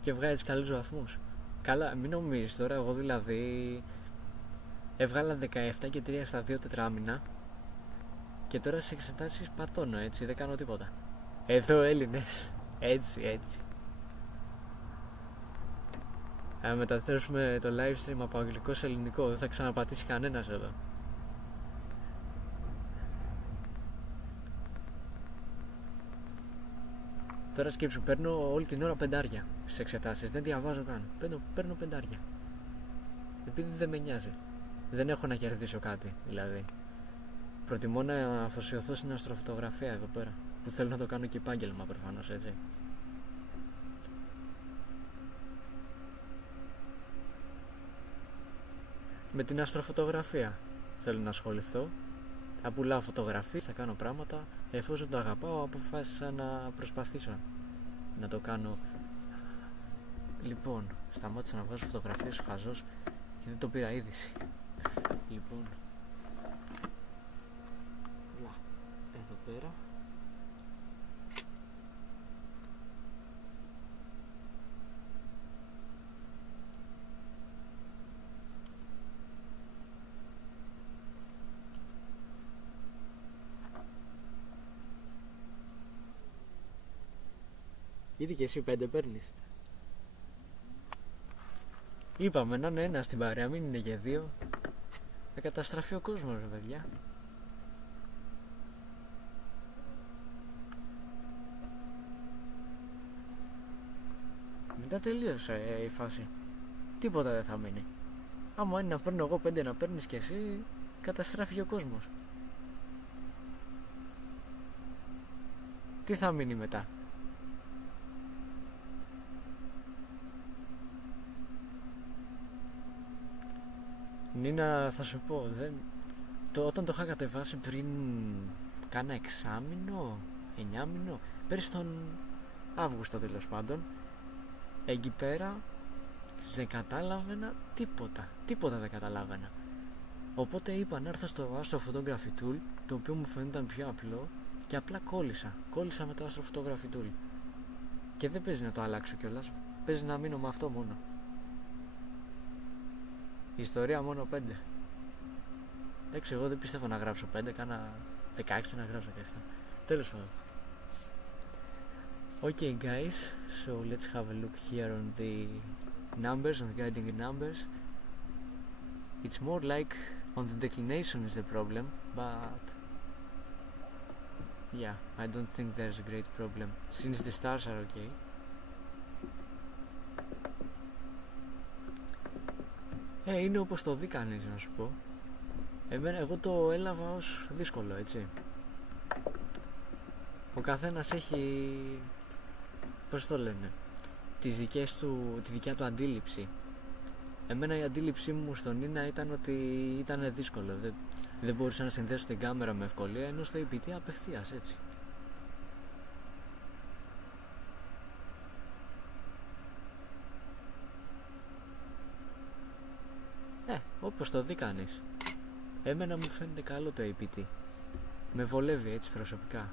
και βγάζεις καλούς βαθμούς. Καλά, μην νομίζεις τώρα, εγώ δηλαδή έβγαλα 17 και 3 στα 2 τετράμινα και τώρα σε εξετάσεις πατώνω, έτσι, δεν κάνω τίποτα. Εδώ Έλληνες, έτσι. Αν μεταθέσουμε το live stream από αγγλικό σε ελληνικό, δεν θα ξαναπατήσει κανένας εδώ. Τώρα σκέψου, παίρνω όλη την ώρα 5 στις εξετάσεις, δεν διαβάζω καν. Παίρνω 5. Επειδή δεν με νοιάζει. Δεν έχω να κερδίσω κάτι, δηλαδή. Προτιμώ να αφοσιωθώ στην αστροφωτογραφία εδώ πέρα, που θέλω να το κάνω και επάγγελμα προφανώς, έτσι. Με την αστροφωτογραφία θέλω να ασχοληθώ. Θα πουλάω φωτογραφίες, θα κάνω πράγματα. Εφόσον το αγαπάω, αποφάσισα να προσπαθήσω να το κάνω. Λοιπόν, σταμάτησα να βγάζω φωτογραφίες ο χαζός και δεν το πήρα είδηση. Λοιπόν, εδώ πέρα. Ήδη και εσύ 5 παίρνεις. Είπαμε να είναι ένα στην παρέα, μην είναι και 2. Θα καταστραφεί ο κόσμος, ρε παιδιά. Μετά τελείωσε η φάση. Τίποτα δεν θα μείνει. Άμα είναι να παίρνω εγώ 5 να παίρνεις και εσύ, καταστράφει ο κόσμος. Τι θα μείνει μετά? Νίνα, θα σου πω, όταν το είχα κατεβάσει πριν κάνα εξάμηνο, 9 μήνο, πέρυσι τον Αύγουστο τέλος πάντων, εκεί πέρα δεν κατάλαβαινα τίποτα δεν καταλάβαινα. Οπότε είπα να έρθω στο Astrophotography Tool, το οποίο μου φαίνονταν πιο απλό, και απλά κόλλησα με το Astrophotography Tool. Και δεν παίζει να το αλλάξω κιόλας, παίζει να μείνω με αυτό μόνο. Η ιστορία μόνο 5. Εντάξει, εγώ δεν πίστευα να γράψω 5, κάνα 16 να γράψω και αυτά. Τέλος πάντων. Okay guys, so let's have a look here on the numbers, on the guiding numbers. It's more like on the declination is the problem, but yeah, I don't think there's a great problem since the stars are okay. Είναι όπως το δει κανείς, να σου πω. Εγώ το έλαβα ως δύσκολο, έτσι. Ο καθένας έχει, πώς το λένε, τη δικιά του αντίληψη. Εμένα η αντίληψή μου στον Νίνα ήταν ότι ήταν δύσκολο. Δεν μπορούσα να συνδέσω την κάμερα με ευκολία, ενώ στο EPT απευθείας, έτσι. Όπως το δει κανείς. Εμένα μου φαίνεται καλό το APT. Με βολεύει έτσι προσωπικά.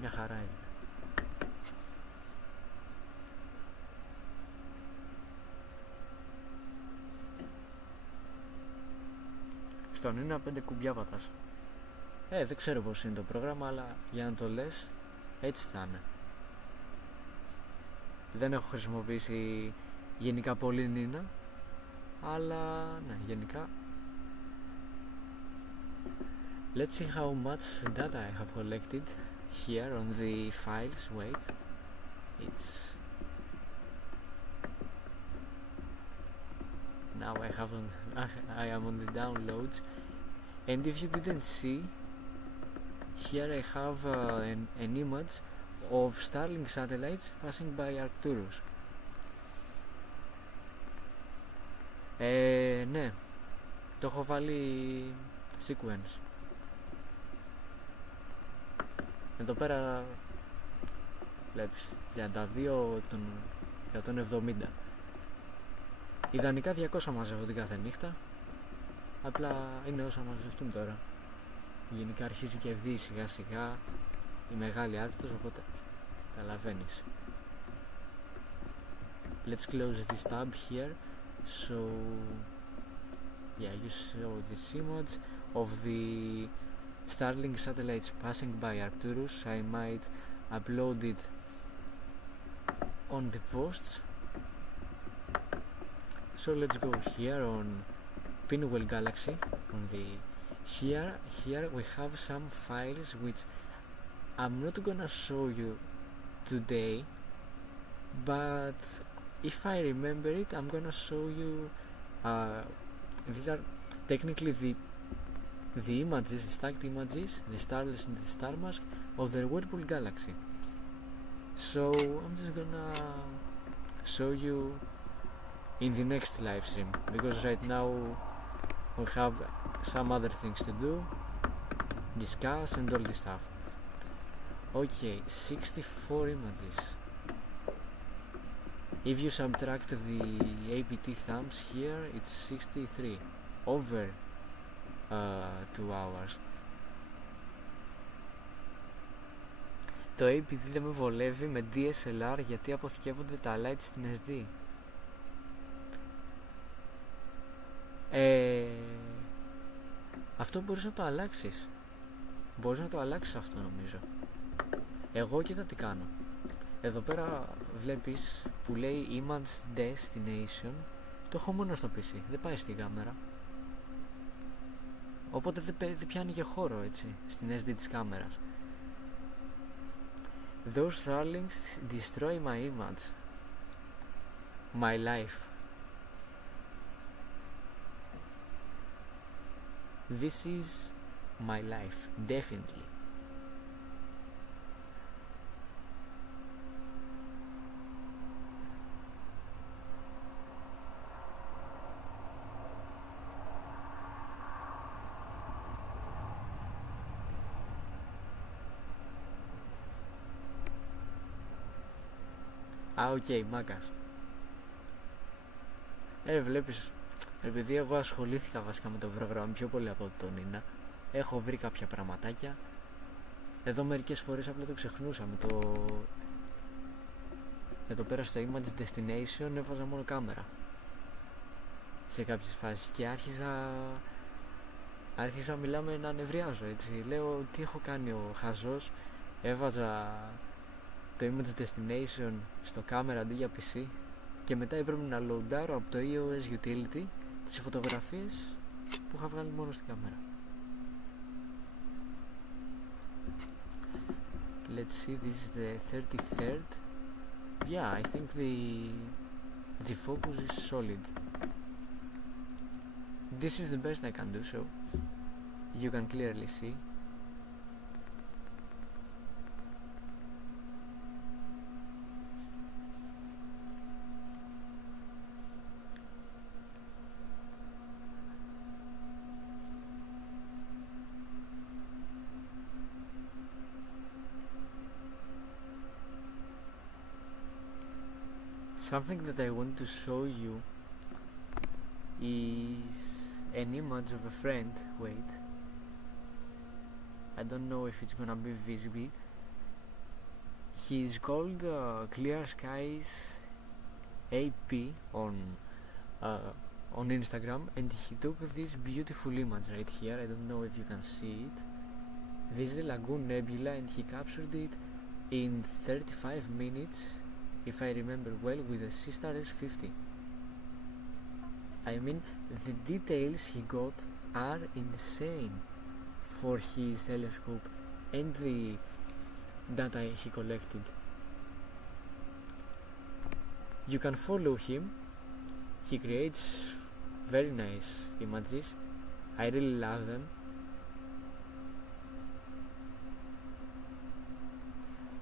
Μια χαρά είναι. Στον είναι 5 κουμπιά πατάς. Δεν ξέρω πως είναι το πρόγραμμα, αλλά για να το λες έτσι θα είναι. Δεν έχω χρησιμοποιήσει γενικά πολύ Νίνα, αλλά ναι, γενικά. Let's see how much data I have collected here on the files. Wait, now I am on the downloads, and if you didn't see, here I have an image of Starlink satellites passing by Arcturus. Ναι, το έχω βάλει sequence. Εδώ πέρα βλέπεις 32 των 170. Ιδανικά 200 μαζεύω την κάθε νύχτα, απλά είναι όσα μαζευτούν τώρα. Γενικά αρχίζει και δει σιγά σιγά η μεγάλη Άρκτος, οπότε καταλαβαίνεις. Let's close this tab here. So yeah, you saw this image of the Starlink satellites passing by Arcturus. I might upload it on the posts. So let's go here on Pinwheel Galaxy. On the here we have some files which I'm not gonna show you today, but if I remember it, I'm gonna show you. These are technically the images, the stacked images, the starless and the star mask of the Whirlpool Galaxy. So I'm just gonna show you in the next live stream, because right now we have some other things to do, discuss and all this stuff. Okay, 64 images. If you subtract the APT thumbs here, it's 63 over 2 hours. Το APT δεν με βολεύει με DSLR γιατί αποθηκεύονται τα lights στην SD. Αυτό μπορείς να το αλλάξεις. Μπορείς να το αλλάξεις αυτό, νομίζω. Εγώ κοίτα τι κάνω. Εδώ πέρα βλέπεις που λέει Image Destination. Το έχω μόνο στο PC, δεν πάει στην κάμερα. Οπότε δεν πιάνει και χώρο, έτσι, στην SD της κάμερας. Those Starlinks destroy my image, my life. This is my life, definitely. Α, οκ, μάκας. Βλέπεις, επειδή εγώ ασχολήθηκα βασικά με το πρόγραμμα πιο πολύ από τον Νίνα, έχω βρει κάποια πραγματάκια. Εδώ μερικές φορές απλά το ξεχνούσα. Εδώ πέρα στο Image Destination έβαζα μόνο κάμερα σε κάποιες φάσεις και άρχισα να μιλάμε, να νευριάζω, έτσι. Λέω τι έχω κάνει ο χαζός. Έβαζα το Image Destination στο κάμερα αντί για PC και μετά έπρεπε να loadάρω από το iOS Utility τις φωτογραφίες που είχα βγάλει μόνο στην κάμερα. Let's see, this is the 33rd. Yeah, I think the focus is solid. This is the best I can do, so you can clearly see. Something that I want to show you is an image of a friend. Wait, I don't know if it's gonna be visible. He's called Clear Skies AP on Instagram, and he took this beautiful image right here. I don't know if you can see it. This is the Lagoon Nebula, and he captured it in 35 minutes, if I remember well, with a C-Star S50. I mean, the details he got are insane for his telescope and the data he collected. You can follow him. He creates very nice images. I really love them.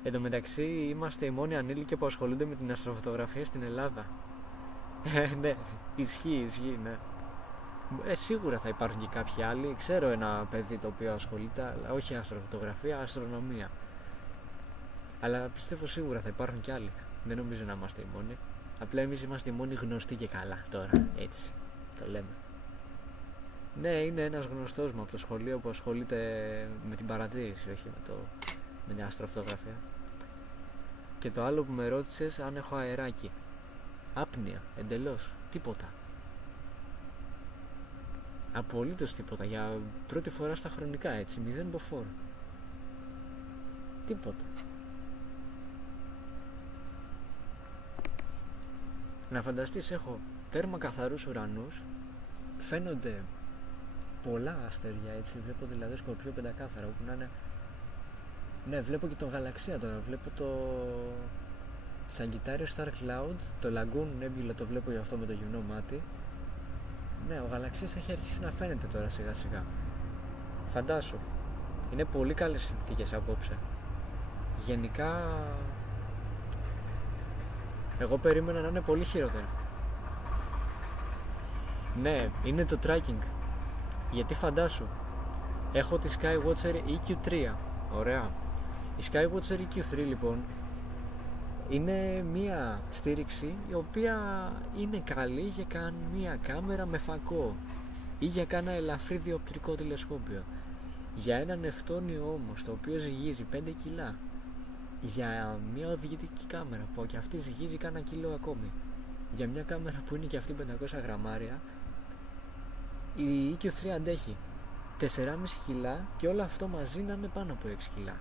Εν τω μεταξύ είμαστε οι μόνοι ανήλικοι που ασχολούνται με την αστροφωτογραφία στην Ελλάδα. Ναι, ισχύει, ναι. Σίγουρα θα υπάρχουν και κάποιοι άλλοι. Ξέρω ένα παιδί το οποίο ασχολείται, αλλά όχι αστροφωτογραφία, αστρονομία. Αλλά πιστεύω σίγουρα θα υπάρχουν και άλλοι. Δεν νομίζω να είμαστε οι μόνοι. Απλά εμείς είμαστε οι μόνοι γνωστοί και καλά τώρα, έτσι το λέμε. Ναι, είναι ένας γνωστός μου από το σχολείο που ασχολείται με την παρατήρηση, όχι με την αστροφωτογραφία. Και το άλλο που με ρώτησες, αν έχω αεράκι. Άπνοια, εντελώς, τίποτα. Απολύτως τίποτα, για πρώτη φορά στα χρονικά, έτσι, 0 μποφόρ. Τίποτα. Να φανταστείς, έχω τέρμα καθαρούς ουρανούς, φαίνονται πολλά αστέρια, έτσι, βλέπω δηλαδή σκορπιό πεντακάθαρα, όπου να είναι. Ναι, βλέπω και το γαλαξία τώρα, βλέπω το Sagittarius Star Cloud, το Lagoon Nebula το βλέπω γι' αυτό με το γυμνό μάτι. Ναι, ο γαλαξίας έχει αρχίσει να φαίνεται τώρα σιγά σιγά. Φαντάσου, είναι πολύ καλές συνθήκες απόψε. Γενικά, εγώ περίμενα να είναι πολύ χειρότερα. Ναι, είναι το tracking. Γιατί φαντάσου, έχω τη Skywatcher EQ3, ωραία. Η Skywatcher EQ3 λοιπόν είναι μία στήριξη η οποία είναι καλή για καν μία κάμερα με φακό ή για κάνα ελαφρύ διοπτρικό τηλεσκόπιο. Για ένα νευτόνιο όμως το οποίο ζυγίζει 5 κιλά, για μία οδηγητική κάμερα που και αυτή ζυγίζει κάνα κιλό ακόμη, για μια κάμερα που είναι και αυτή 500 γραμμάρια, η EQ3 αντέχει 4,5 κιλά και όλο αυτό μαζί να είναι πάνω από 6 κιλά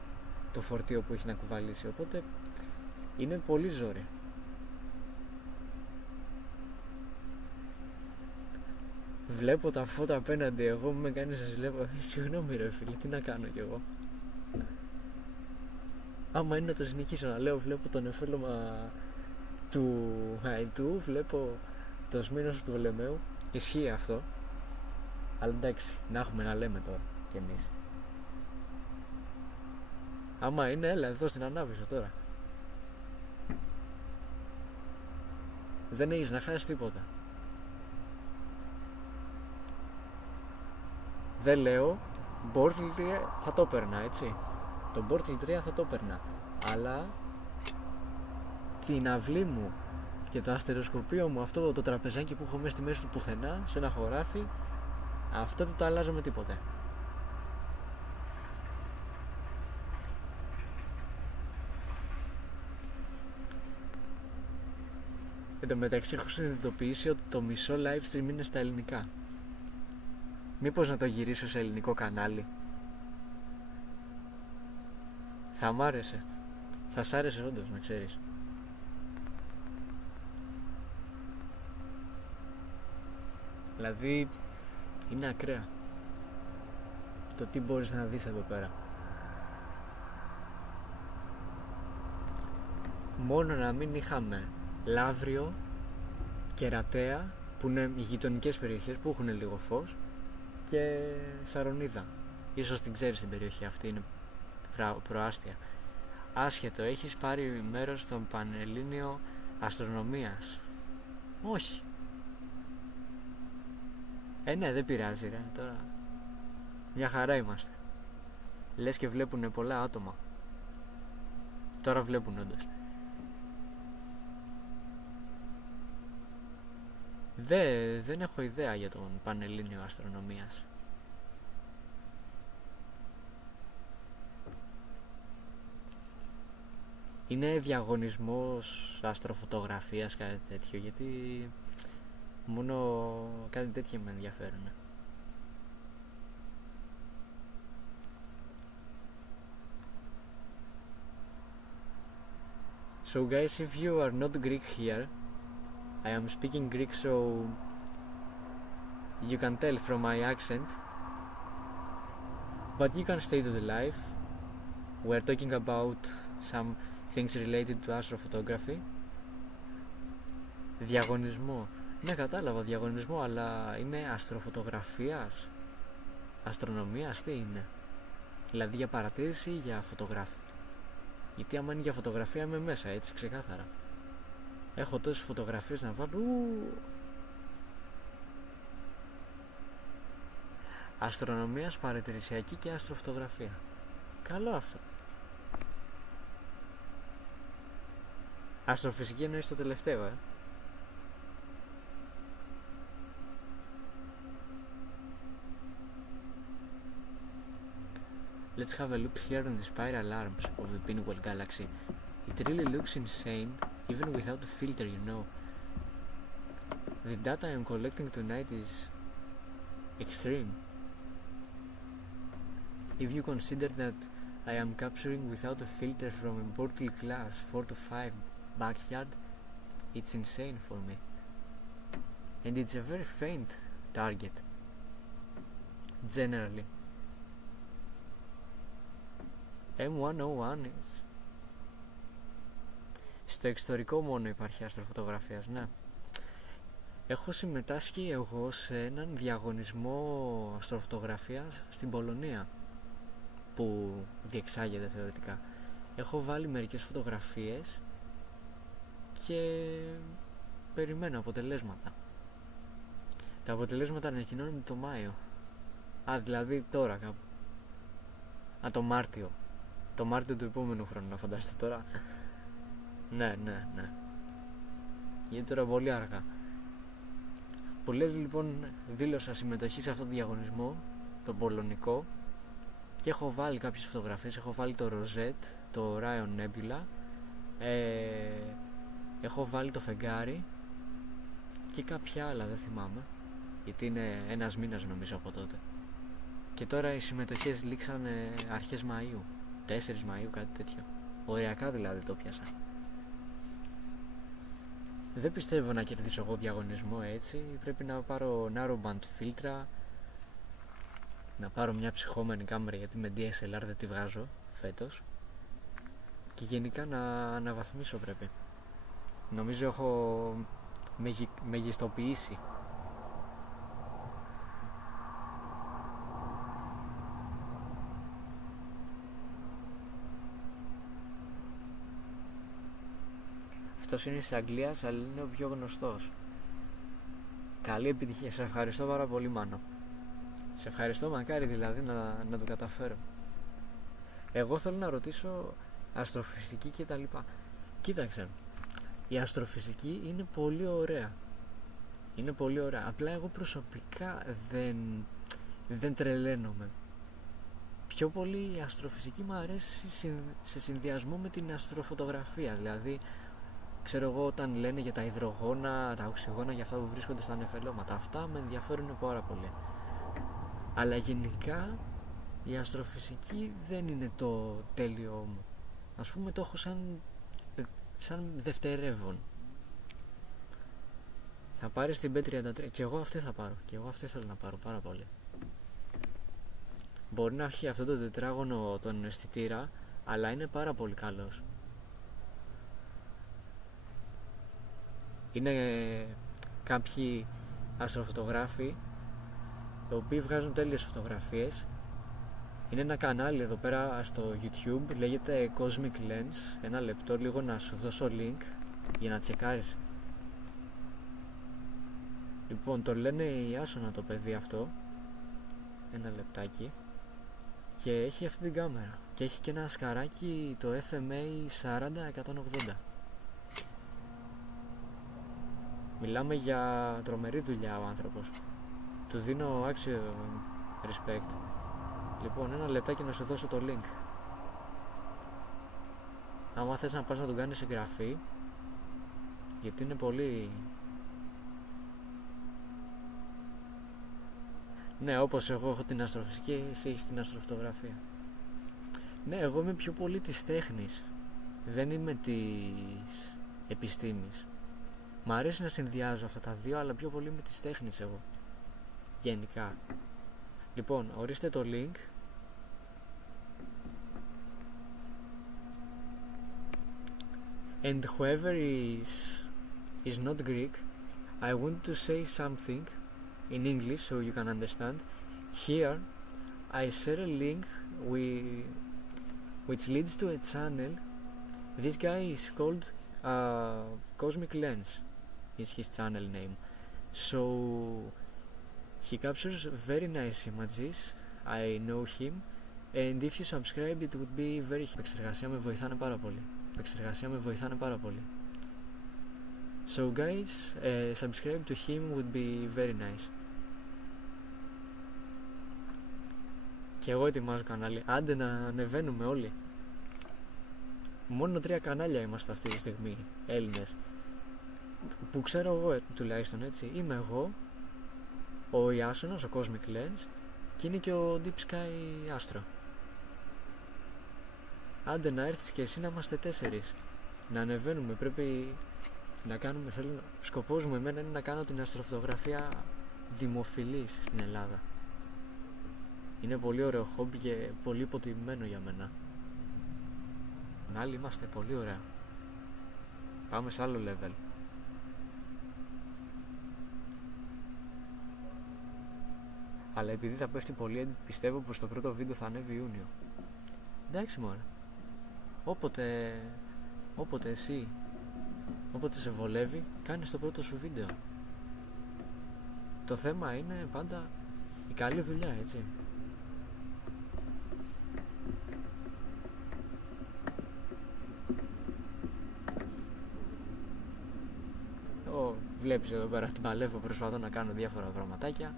το φορτίο που έχει να κουβαλήσει, οπότε είναι πολύ ζόρι. Βλέπω τα φώτα απέναντι, εγώ με κάνει να ζηλεύω. Συγγνώμη ρε φίλε, τι να κάνω κι εγώ. Άμα είναι να το συνεχίσω να λέω, βλέπω το νεφέλωμα του Χαϊτού, βλέπω το σμήνος του Πτολεμαίου. Ισχύει αυτό. Αλλά εντάξει, να έχουμε να λέμε τώρα κι εμείς. Άμα είναι, έλα εδώ στην ανάβηση τώρα. Δεν έχεις να χάσεις τίποτα. Δεν λέω, Bortle 3 θα το έπαιρνα, έτσι. Το Bortle 3 θα το έπαιρνα. Αλλά την αυλή μου και το αστεροσκοπείο μου, αυτό το τραπεζάκι που έχω μέσα στη μέση του πουθενά, σε ένα χωράφι, αυτό δεν το αλλάζω με τίποτε. Εν τω μεταξύ έχω συνειδητοποιήσει ότι το μισό live stream είναι στα ελληνικά. Μήπως να το γυρίσω σε ελληνικό κανάλι? Θα μ' άρεσε. Θα σ' άρεσε όντως, να ξέρεις. Δηλαδή είναι ακραία το τι μπορείς να δεις εδώ πέρα. Μόνο να μην είχαμε Λαύριο, Κερατέα, που είναι οι γειτονικές περιοχές που έχουν λίγο φως, και Σαρονίδα. Ίσως την ξέρεις την περιοχή αυτή, είναι προάστια. Άσχετο, έχεις πάρει μέρος στο Πανελλήνιο Αστρονομίας? Όχι. Ναι, δεν πειράζει ρε, τώρα μια χαρά είμαστε. Λες και βλέπουνε πολλά άτομα. Τώρα βλέπουν όντως. Δεν έχω ιδέα για τον Πανελλήνιο Αστρονομίας. Είναι διαγωνισμός αστροφωτογραφίας, κάτι τέτοιο, γιατί μόνο κάτι τέτοια με ενδιαφέρουν. So guys, if you are not Greek here, I am speaking Greek, so you can tell from my accent, but you can stay to the live. We're talking about some things related to astrophotography. Διαγωνισμό. Ναι, κατάλαβα, διαγωνισμό, αλλά είναι αστροφωτογραφίας, αστρονομίας, τι είναι? Δηλαδή για παρατήρηση ή για φωτογράφη? Γιατί άμα είναι για φωτογραφία είμαι μέσα, έτσι ξεκάθαρα. Έχω τόσες φωτογραφίες να βάλω. Αστρονομίας, παρατηρησιακή και αστροφωτογραφία. Καλό αυτό. Αστροφυσική εννοείς το τελευταίο, Let's have a look here on the spiral arms of the Pinwheel galaxy. It really looks insane, even without a filter, you know. The data I am collecting tonight is extreme. If you consider that I am capturing without a filter from a Bortle class 4 to 5 backyard, it's insane for me. And it's a very faint target, generally. M101 is... Στο εξωτερικό μόνο υπάρχει αστροφωτογραφίας, ναι. Έχω συμμετάσχει εγώ σε έναν διαγωνισμό αστροφωτογραφίας στην Πολωνία, που διεξάγεται θεωρητικά. Έχω βάλει μερικές φωτογραφίες και περιμένω αποτελέσματα. Τα αποτελέσματα ανακοινώνονται το Μάιο. Δηλαδή τώρα κάπου. Το Μάρτιο. Το Μάρτιο του επόμενου χρόνου, να φανταστείτε τώρα. Ναι. Γιατί τώρα πολύ αργά. Πολλές λοιπόν δήλωσα συμμετοχή σε αυτό το διαγωνισμό, το πολωνικό, και έχω βάλει κάποιες φωτογραφίες. Έχω βάλει το Rosette, το Orion Nebula, έχω βάλει το φεγγάρι και κάποια άλλα, δεν θυμάμαι, γιατί είναι ένας μήνας νομίζω από τότε. Και τώρα οι συμμετοχές λήξαν αρχές Μαΐου, 4 Μαΐου, κάτι τέτοιο. Οριακά δηλαδή το πιάσα. Δεν πιστεύω να κερδίσω εγώ διαγωνισμό έτσι. Πρέπει να πάρω narrowband φίλτρα, να πάρω μια ψυχόμενη κάμερα, γιατί με DSLR δεν τη βγάζω φέτος, και γενικά να αναβαθμίσω πρέπει. Νομίζω έχω μεγιστοποιήσει. Αυτός είναι της Αγγλίας, αλλά είναι ο πιο γνωστός. Καλή επιτυχία, σε ευχαριστώ πάρα πολύ Μάνο. Σε ευχαριστώ, μακάρι δηλαδή να το καταφέρω. Εγώ θέλω να ρωτήσω αστροφυσική και τα λοιπά. Κοίταξε, Η αστροφυσική είναι πολύ ωραία. Είναι πολύ ωραία. Απλά εγώ προσωπικά δεν τρελαίνομαι. Πιο πολύ η αστροφυσική μου αρέσει σε συνδυασμό με την αστροφωτογραφία. Δηλαδή, ξέρω εγώ, όταν λένε για τα υδρογόνα, τα οξυγόνα, για αυτά που βρίσκονται στα νεφελώματα, αυτά με ενδιαφέρουν πάρα πολύ. Αλλά γενικά η αστροφυσική δεν είναι το τέλειό μου. Ας πούμε, το έχω σαν δευτερεύον. Θα πάρεις την B33 και εγώ αυτή θα πάρω. Και εγώ αυτή θέλω να πάρω πάρα πολύ. Μπορεί να έχει αυτό το τετράγωνο τον αισθητήρα, αλλά είναι πάρα πολύ καλός. Είναι κάποιοι αστροφωτογράφοι οι οποίοι βγάζουν τέλειες φωτογραφίες. Είναι ένα κανάλι εδώ πέρα στο YouTube, λέγεται Cosmic Lens. Ένα λεπτό, λίγο να σου δώσω link για να τσεκάρεις. Λοιπόν, το λένε η Άσονα το παιδί αυτό. Ένα λεπτάκι. Και έχει αυτή την κάμερα. Και έχει και ένα σκαράκι, το FMA 40-180. Μιλάμε για τρομερή δουλειά ο άνθρωπος. Του δίνω άξιο respect. Λοιπόν, ένα λεπτάκι να σου δώσω το link. Άμα θες να πας να τον κάνεις εγγραφή, γιατί είναι πολύ... Ναι, όπως εγώ έχω την αστροφυσική, εσύ έχεις την αστροφωτογραφία. Ναι, εγώ είμαι πιο πολύ της τέχνης. Δεν είμαι της επιστήμης. Μ' αρέσει να συνδυάζω αυτά τα δύο, αλλά πιο πολύ με της τέχνης εγώ. Γενικά. Λοιπόν, ορίστε το link. And whoever is not Greek, I want to say something in English so you can understand. Here, I share a link which leads to a channel. This guy is called Cosmic Lens, is his channel name. So he captures very nice images. I know him, and if you subscribe, it would be very. Επεξεργασία με βοηθάνε πάρα πολύ. So guys, subscribe to him would be very nice. Και εγώ ετοιμάζω κανάλι. Άντε να ανεβαίνουμε όλοι. Μόνο 3 κανάλια είμαστε αυτή τη στιγμή, Έλληνες. Που ξέρω εγώ τουλάχιστον, έτσι. Είμαι εγώ, ο Ιάσονας, ο Cosmic Lens, και είναι και ο Deep Sky Astro. Άντε να έρθεις και εσύ να είμαστε 4. Να ανεβαίνουμε, πρέπει να κάνουμε, σκοπός μου εμένα είναι να κάνω την αστροφωτογραφία δημοφιλής στην Ελλάδα. Είναι πολύ ωραίο χόμπι και πολύ υποτιμημένο για μένα. Άλλοι είμαστε πολύ ωραία. Πάμε σε άλλο level. Αλλά επειδή θα πέφτει πολύ, πιστεύω πως το πρώτο βίντεο θα ανέβει Ιούνιο. Εντάξει μωρέ. Όποτε εσύ, όποτε σε βολεύει, κάνεις το πρώτο σου βίντεο. Το θέμα είναι πάντα η καλή δουλειά, έτσι. Βλέπεις εδώ πέρα, την παλεύω, προσπαθώ να κάνω διάφορα πραγματάκια.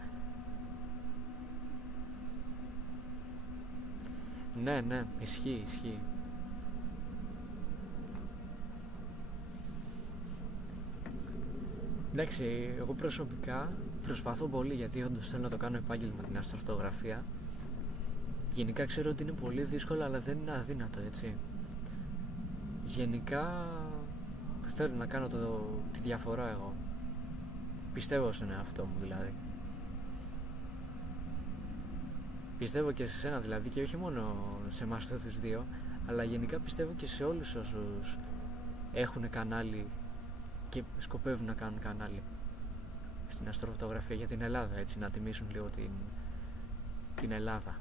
Ναι, ισχύει. Εντάξει, εγώ προσωπικά προσπαθώ πολύ, γιατί όντως θέλω να το κάνω επάγγελμα την αστροφωτογραφία. Γενικά ξέρω ότι είναι πολύ δύσκολο, αλλά δεν είναι αδύνατο, έτσι. Γενικά θέλω να κάνω τη διαφορά εγώ. Πιστεύω στον εαυτό μου δηλαδή. Πιστεύω και σε σένα δηλαδή, και όχι μόνο σε εμάς τους δύο, αλλά γενικά πιστεύω και σε όλους όσους έχουν κανάλι και σκοπεύουν να κάνουν κανάλι στην αστροφωτογραφία για την Ελλάδα, έτσι, να τιμήσουν λίγο την Ελλάδα.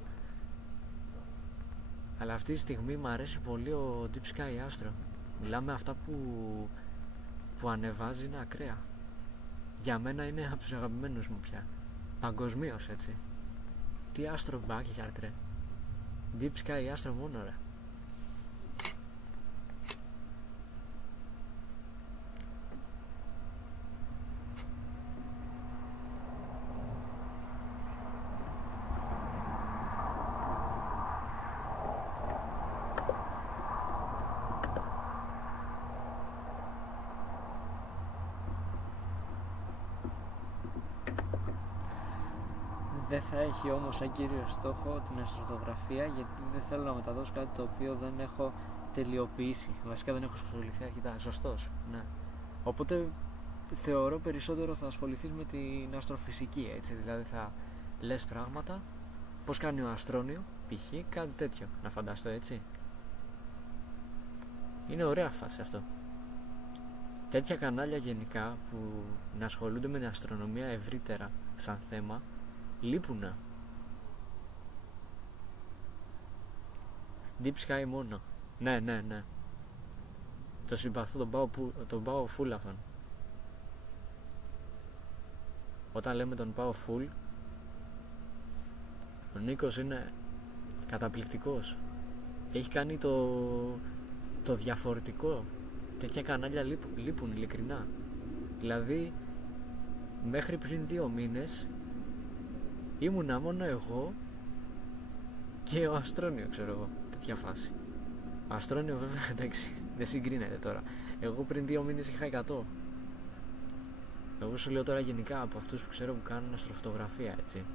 Αλλά αυτή τη στιγμή μου αρέσει πολύ ο Deep Sky Astro. Μιλάμε αυτά που ανεβάζει, είναι ακραία. Για μένα είναι από τους αγαπημένους μου πια. Παγκοσμίως, έτσι. Τι Astro Backyard, ρε. Deep Sky Astro μόνο, ρε. Δεν θα έχει όμως σαν κύριο στόχο την αστροφωτογραφία, γιατί δεν θέλω να μεταδώσω κάτι το οποίο δεν έχω τελειοποιήσει. Βασικά δεν έχω ασχοληθεί αρκετά. Σωστός, ναι. Οπότε θεωρώ περισσότερο θα ασχοληθείς με την αστροφυσική, έτσι. Δηλαδή θα λες πράγματα, πώς κάνει ο αστρόνιο, π.χ. κάτι τέτοιο, να φανταστώ, έτσι. Είναι ωραία φάση αυτό. Τέτοια κανάλια γενικά που να ασχολούνται με την αστρονομία ευρύτερα σαν θέμα λείπουνε. Deep Sky μόνο. Ναι. Το συμπαθώ, τον πάω full αυτόν. Όταν λέμε τον πάω full, ο Νίκος είναι καταπληκτικός. Έχει κάνει το διαφορετικό. Τέτοια κανάλια λείπουν ειλικρινά. Δηλαδή μέχρι πριν 2 μήνες ήμουνα μόνο εγώ και ο Αστρόνιο, ξέρω εγώ. Τέτοια φάση. Αστρόνιο βέβαια, εντάξει, δεν συγκρίνεται τώρα. Εγώ πριν 2 μήνες είχα 100. Εγώ σου λέω τώρα γενικά από αυτούς που ξέρω που κάνουν αστροφωτογραφία, έτσι.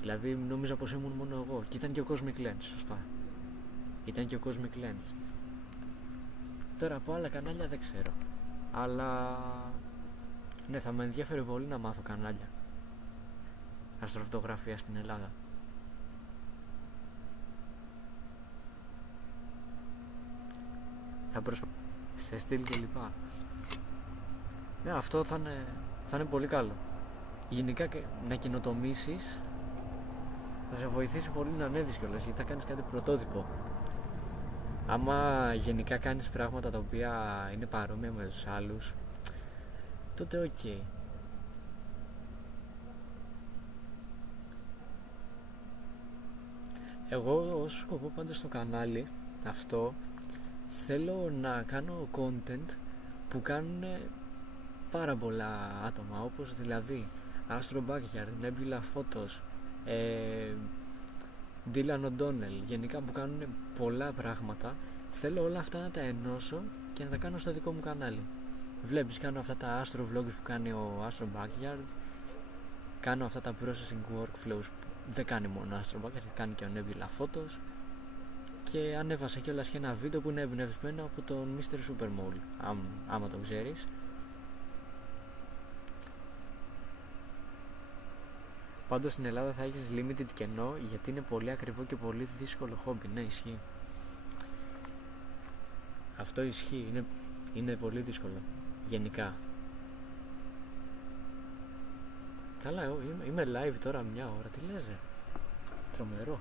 Δηλαδή νόμιζα πως ήμουν μόνο εγώ. Και ήταν και ο Cosmic Lens, σωστά. Ήταν και ο Cosmic Lens. Τώρα από άλλα κανάλια δεν ξέρω. Αλλά ναι, θα με ενδιαφέρει πολύ να μάθω κανάλια αστροφωτογραφία στην Ελλάδα. Θα προσπαθήσω σε στυλ και λοιπά. Ναι, αυτό θα είναι πολύ καλό. Γενικά να καινοτομήσεις θα σε βοηθήσει πολύ να ανέβεις κιόλας, γιατί θα κάνεις κάτι πρωτότυπο. Άμα γενικά κάνεις πράγματα τα οποία είναι παρόμοια με τους άλλους, τότε ok. Εγώ ως σκοπό πάντως στο κανάλι αυτό θέλω να κάνω content που κάνουν πάρα πολλά άτομα, όπως δηλαδή Astro Backyard, Nebula Photos, Dylan O'Donnell, γενικά που κάνουν πολλά πράγματα. Θέλω όλα αυτά να τα ενώσω και να τα κάνω στο δικό μου κανάλι. Βλέπεις, κάνω αυτά τα Astro Vlogs που κάνει ο Astro Backyard, κάνω αυτά τα processing workflows που δεν κάνει μόνο Astro Backyard, κάνει και ο Nebula Photos, και ανέβασα κιόλας και ένα βίντεο που είναι εμπνευσμένο από τον Mr. Supermole, άμα το ξέρεις. Πάντως στην Ελλάδα θα έχεις limited κενό, γιατί είναι πολύ ακριβό και πολύ δύσκολο χόμπι. Ναι, ισχύει. Αυτό ισχύει, είναι πολύ δύσκολο γενικά. Καλά, είμαι live τώρα 1 ώρα, τι λες ρε? Τρομερό.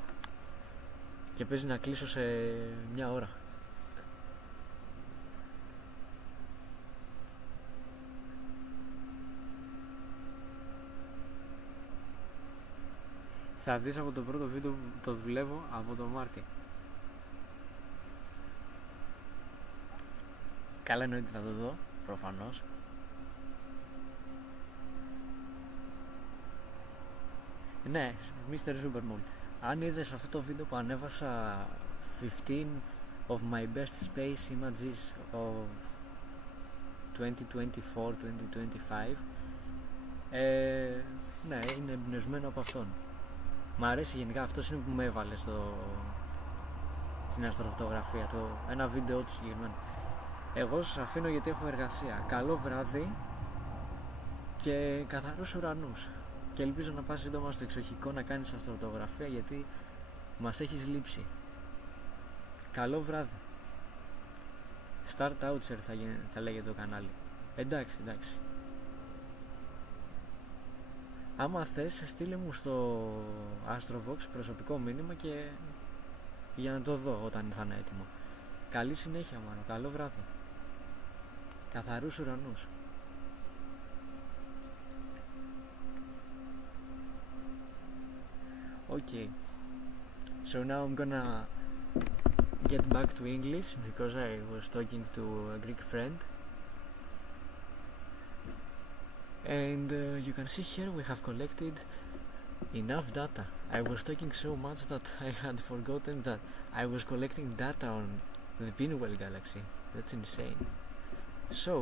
Και παίζει να κλείσω σε 1 ώρα. Θα δεις από το πρώτο βίντεο που το δουλεύω από το Μάρτι. Καλά, εννοείται θα το δω, προφανώς. Ναι, Mr. Supermole. Αν είδες αυτό το βίντεο που ανέβασα 15 of my best space images of 2024-2025, ναι, είναι εμπνευσμένο από αυτόν. Μ' αρέσει γενικά, αυτός είναι που με έβαλε στην αστροφωτογραφία, ένα βίντεο του συγκεκριμένο. Εγώ σας αφήνω γιατί έχω εργασία. Καλό βράδυ και καθαρούς ουρανούς. Και ελπίζω να πας σύντομα στο εξοχικό να κάνεις αστροφωτογραφία, γιατί μας έχεις λείψει. Καλό βράδυ. Start Outer θα λέγεται το κανάλι. Εντάξει. Άμα θες, στείλε μου στο Astrovox προσωπικό μήνυμα και για να το δω όταν θα είναι έτοιμο. Καλή συνέχεια, μάνο. Καλό βράδυ. Καθαρούς ουρανούς. Okay. So now I'm gonna get back to English because I was talking to a Greek friend. And you can see here we have collected enough data. I was talking so much that I had forgotten that I was collecting data on the Pinwheel galaxy. That's insane. So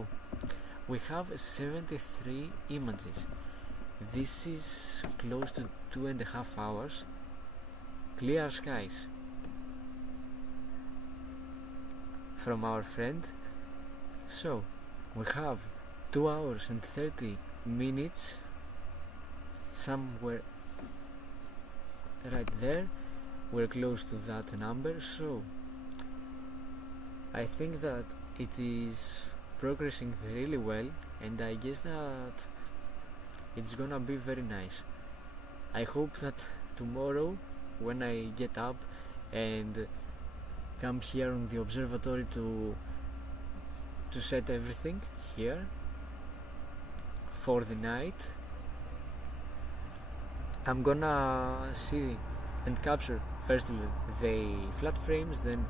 we have 73 images. This is close to 2.5 hours, clear skies from our friend. So we have 2 hours and 30 minutes somewhere right there. We're close to that number, so I think that it is progressing really well, and I guess that it's gonna be very nice. I hope that tomorrow, when I get up and come here on the observatory to set everything here for the night, I'm gonna see and capture first the flat frames, then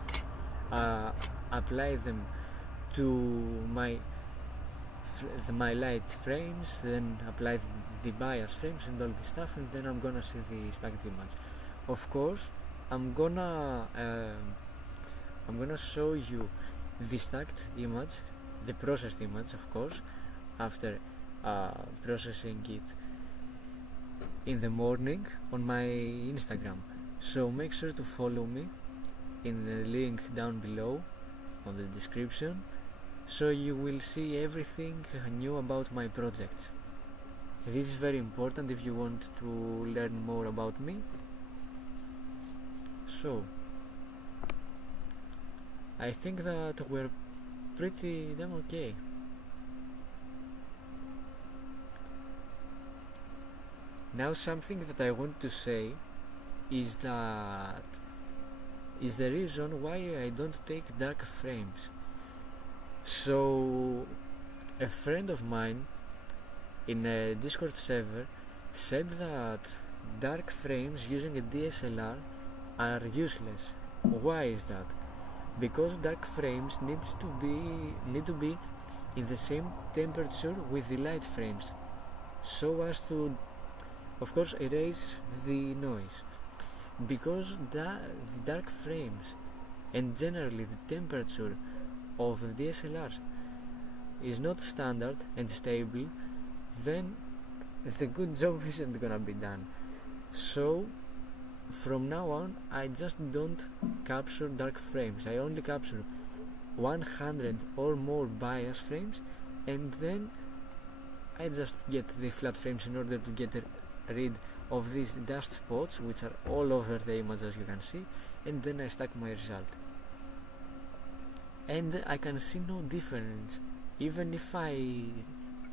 apply them to my light frames, then apply the bias frames and all this stuff, and then I'm gonna see the stacked image. Of course, I'm gonna show you the stacked image, the processed image, of course, after processing it in the morning on my Instagram. So make sure to follow me in the link down below on the description, so you will see everything new about my projects. This is very important if you want to learn more about me. So I think that we're pretty damn okay. Now something that I want to say is the reason why I don't take dark frames. So a friend of mine in a Discord server said that dark frames using a DSLR are useless. Why is that? Because dark frames need to be in the same temperature with the light frames, so as to, of course, erase the noise. Because the dark frames and generally the temperature of the DSLR is not standard and stable, then the good job isn't gonna be done. So from now on, I just don't capture dark frames. I only capture 100 or more bias frames, and then I just get the flat frames in order to get rid of these dust spots which are all over the image, as you can see, and then I stack my result. And I can see no difference even if I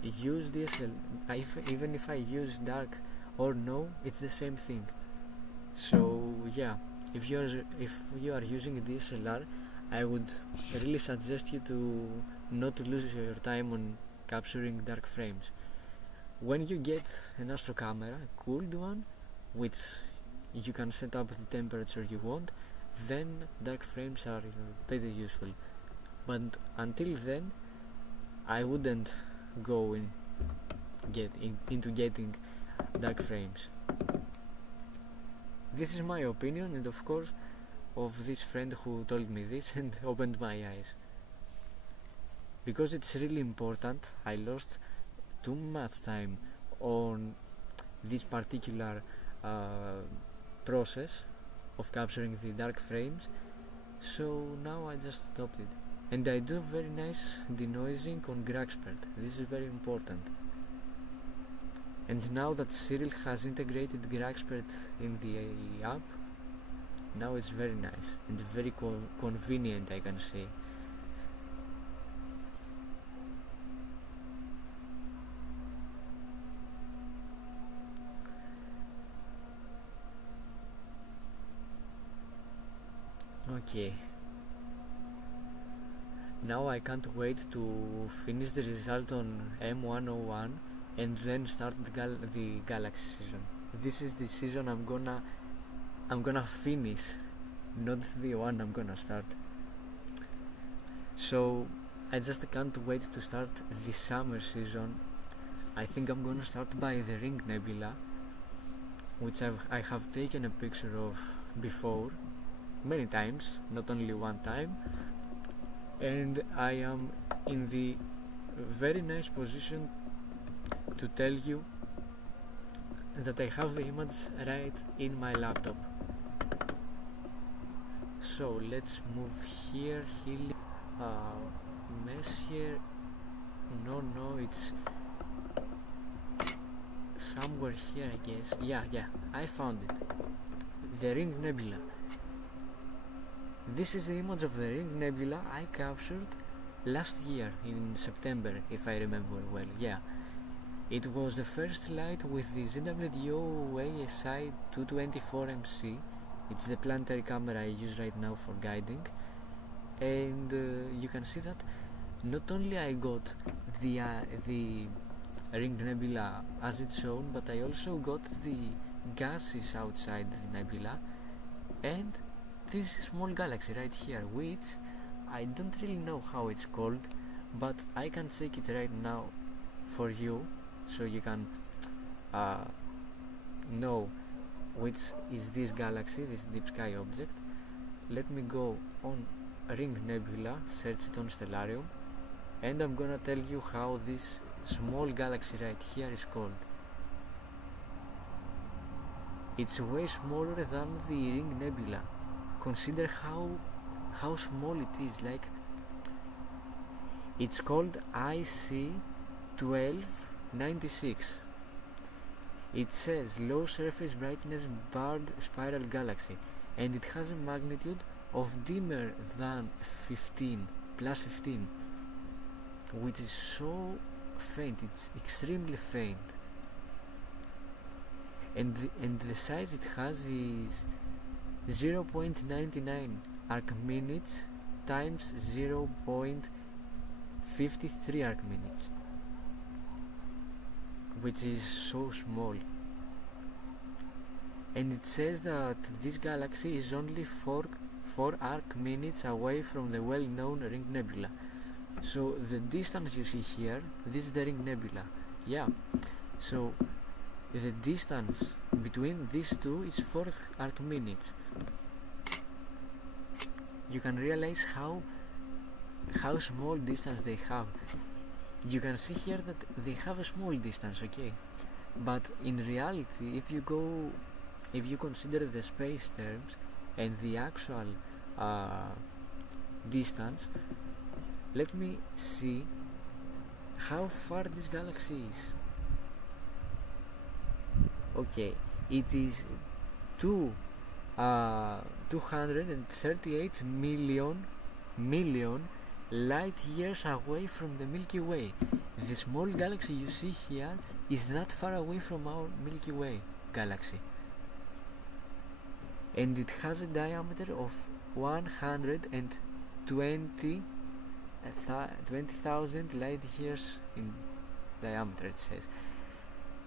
use even if I use dark or no, it's the same thing. So yeah, if you are using a DSLR, I would really suggest you to not lose your time on capturing dark frames. When you get an astro camera, a cooled one, which you can set up the temperature you want, then dark frames are pretty useful. But until then, I wouldn't go into getting dark frames. This is my opinion, and of course of this friend who told me this and opened my eyes. Because it's really important, I lost too much time on this particular process of capturing the dark frames, so now I just stopped it. And I do very nice denoising on GragSpert. This is very important. And now that Cyril has integrated GragSpert in the app, now it's very nice and very convenient, I can say. Okay. Now I can't wait to finish the result on M101 and then start the Galaxy season. This is the season I'm gonna finish, not the one I'm gonna start. So I just can't wait to start the summer season. I think I'm gonna start by the Ring Nebula, which I have taken a picture of before, many times, not only one time, and I am in the very nice position to tell you that I have the image right in my laptop. So let's move here. Messier. No, it's somewhere here, I guess. Yeah, I found it. The Ring Nebula. This is the image of the Ring Nebula I captured last year in September, if I remember well. Yeah, it was the first light with the ZWO ASI 224MC. It's the planetary camera I use right now for guiding, and you can see that not only I got the Ring Nebula as it's shown, but I also got the gases outside the nebula and this small galaxy right here, which I don't really know how it's called, but I can check it right now for you so you can know which is this galaxy, this deep sky object. Let me go on Ring Nebula, search it on Stellarium, and I'm gonna tell you how this small galaxy right here is called. It's way smaller than the Ring Nebula. Consider how small it is. Like, it's called IC 1296. It says low surface brightness barred spiral galaxy, and it has a magnitude of dimmer than 15, plus 15, which is so faint. It's extremely faint, and the size it has is 0.99 arc minutes times 0.53 arc minutes, which is so small. And it says that this galaxy is only 4 arc minutes away from the well-known Ring Nebula. So the distance you see here, this is the Ring Nebula. Yeah, so the distance between these two is 4 arc minutes. You can realize how small distance they have. You can see here that they have a small distance, okay, but in reality, if you consider the space terms and the actual distance, let me see how far this galaxy is. Okay, it is 238 million light years away from the Milky Way. The small galaxy you see here is that far away from our Milky Way galaxy, and it has a diameter of 120,000 light years in diameter, it says,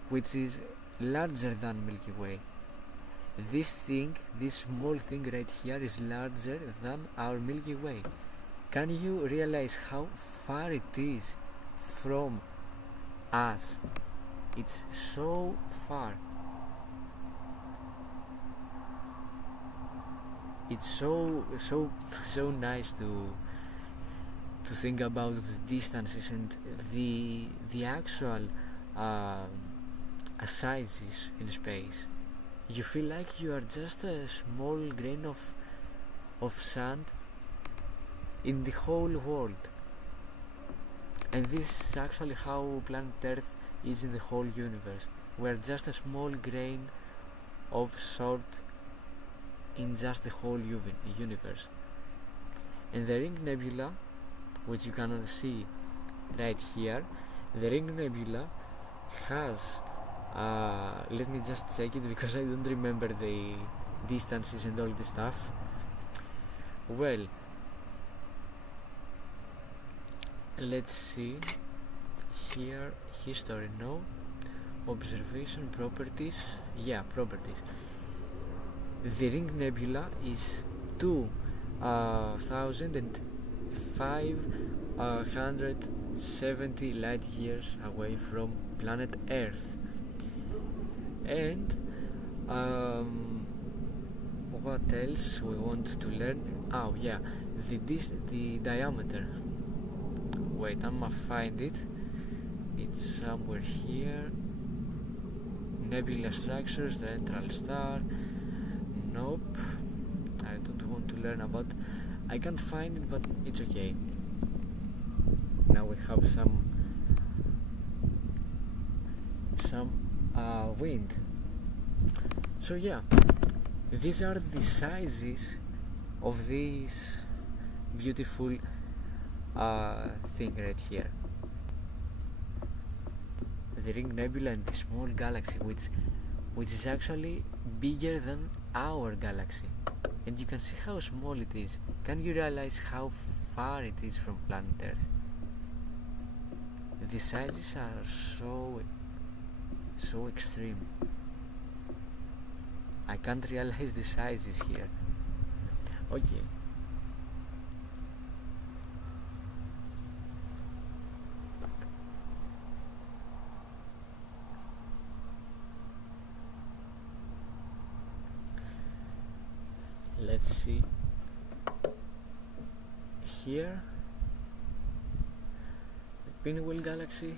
which is larger than Milky Way. This small thing right here is larger than our Milky Way. Can you realize how far it is from us? It's so far. It's so nice to think about the distances and the actual sizes in space. You feel like you are just a small grain of sand in the whole world, and this is actually how planet Earth is in the whole universe. We are just a small grain of salt in just the whole universe. And the Ring Nebula, which you can see right here, the Ring Nebula has let me just check it because I don't remember the distances and all the stuff. Well, let's see here. History, no. Observation, properties. Yeah, properties. The Ring Nebula is 2,570 light years away from planet Earth. And what else we want to learn? Oh yeah, the diameter. Wait, I'ma find it. It's somewhere here. nebula structures, the neutral star. Nope, I don't want to learn about. I can't find it, but it's okay. Now we have some wind. So yeah, these are the sizes of this beautiful thing right here, the Ring Nebula and the small galaxy, which is actually bigger than our galaxy, and you can see how small it is. Can you realize how far it is from planet Earth? The sizes are so extreme. I can't realize the sizes here. Okay. Let's see. Here, the Pinwheel galaxy.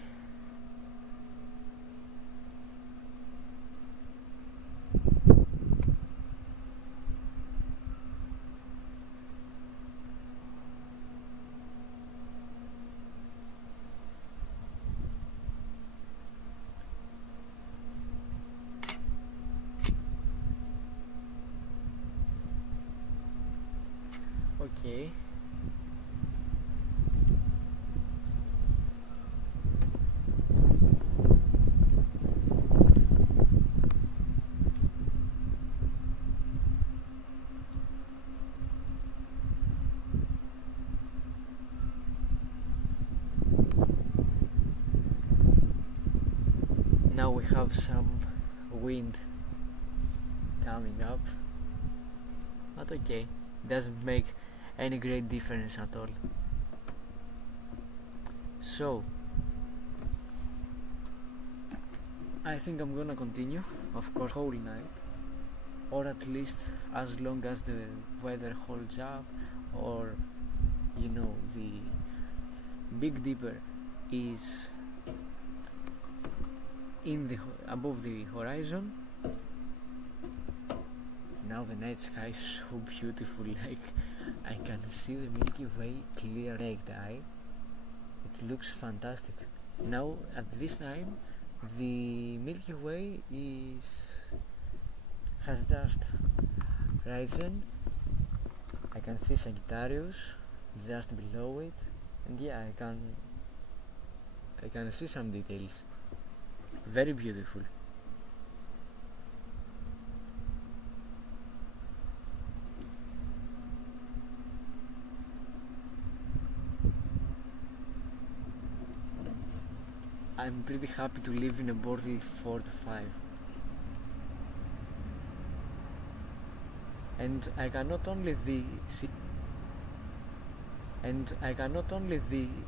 Okay. Now we have some wind coming up, but okay, doesn't make any great difference at all. So I think I'm gonna continue, of course, whole night, or at least as long as the weather holds up, or you know, the Big Dipper is in the above the horizon. Now the night sky is so beautiful, like I can see the Milky Way clear naked eye. It looks fantastic. Now at this time the Milky Way has just risen. I can see Sagittarius just below it, and yeah, I can see some details. Very beautiful. I'm pretty happy to live in a Bordy 4 to 5. And I can not only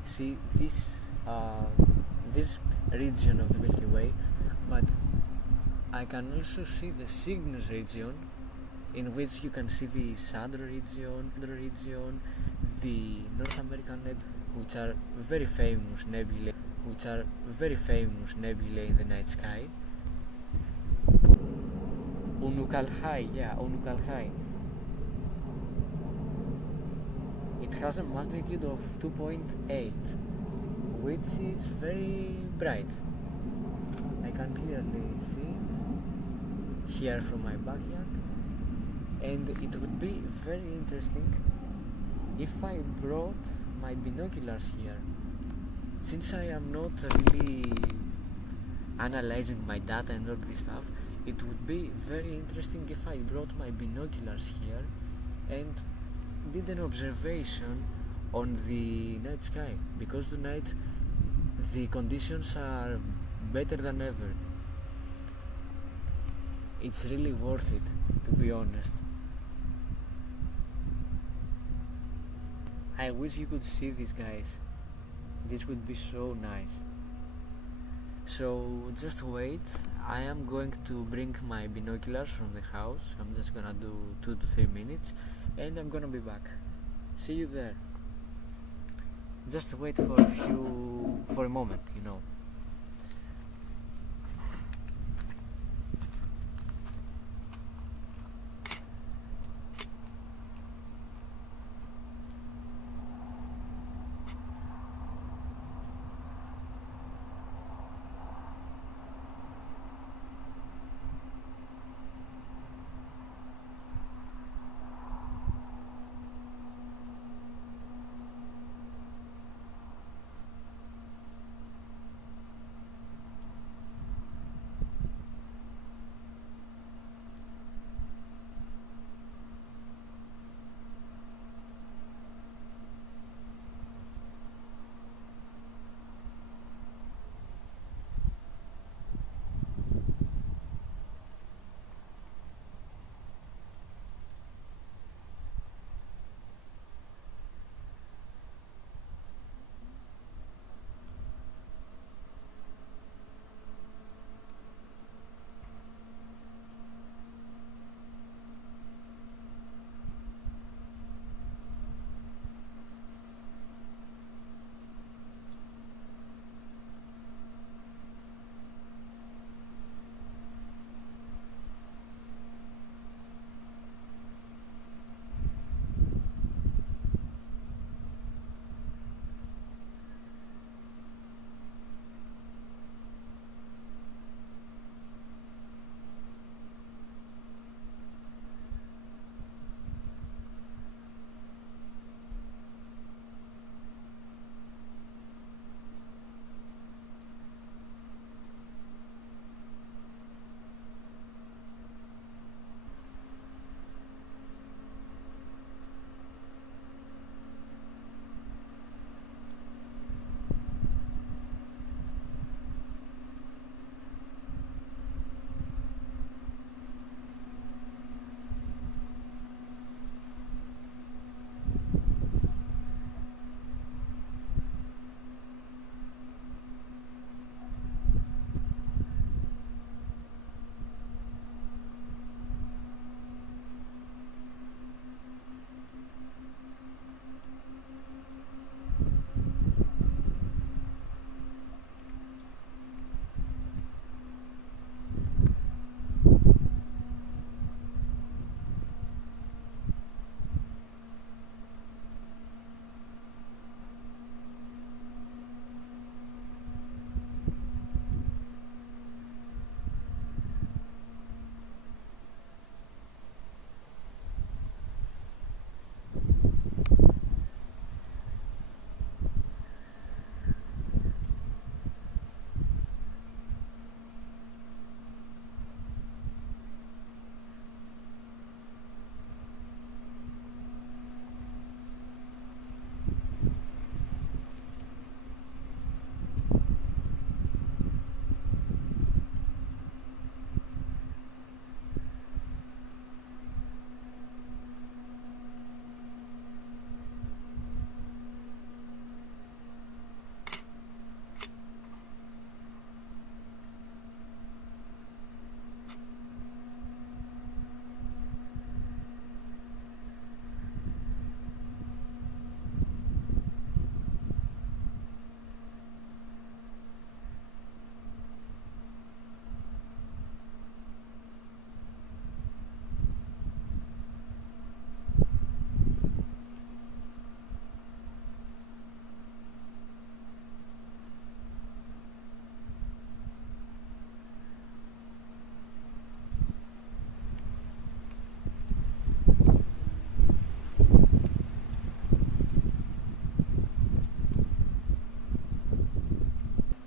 see this region of the Milky Way, but I can also see the Cygnus region, in which you can see the Southern region, the North American nebulae, which are very famous nebulae in the night sky. Unukal High. It has a magnitude of 2.8, which is very bright. I can clearly see it here from my backyard, and it would be very interesting if I brought my binoculars here. Since I am not really analyzing my data and all this stuff, it would be very interesting if I brought my binoculars here and did an observation on the night sky, because tonight the conditions are better than ever. It's really worth it, to be honest. I wish you could see these guys. This would be so nice. So just wait, I am going to bring my binoculars from the house. I'm just gonna do 2 to 3 minutes and I'm gonna be back. See you there. Just wait for a moment, you know.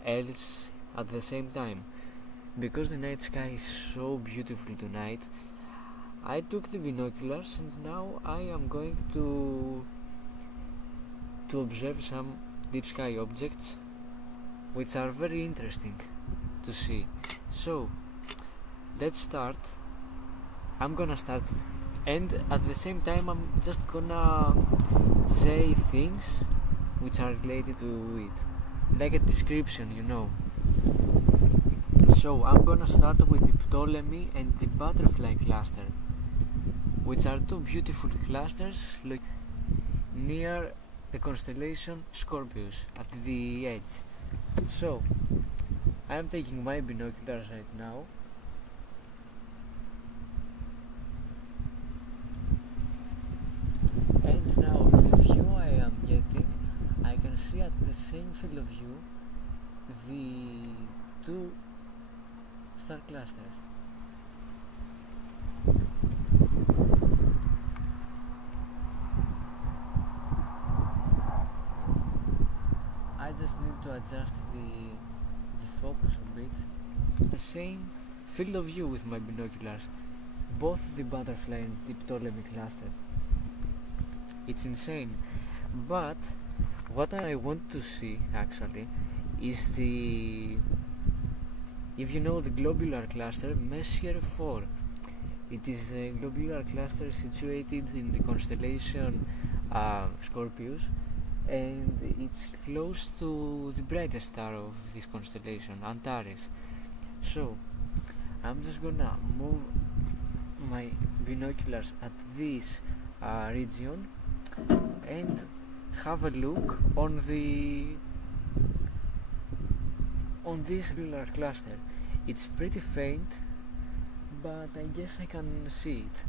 else at the same time. Because the night sky is so beautiful tonight, I took the binoculars and now I am going to observe some deep sky objects which are very interesting to see. So let's start. I'm gonna start, and at the same time I'm just gonna say things which are related to it, like a description, you know. So I'm gonna start with the Ptolemy and the butterfly cluster, which are two beautiful clusters near the constellation Scorpius at the edge. So I am taking my binoculars right now, and now the view I am getting, I can see at the same field of view the two star clusters. I just need to adjust the focus a bit. The same field of view with my binoculars, both the butterfly and the Ptolemy cluster. It's insane. But what I want to see actually is if you know the globular cluster, Messier 4. It is a globular cluster situated in the constellation Scorpius, and it's close to the brightest star of this constellation, Antares. So I'm just gonna move my binoculars at this region and have a look on this globular cluster. It's pretty faint, but I guess I can see it.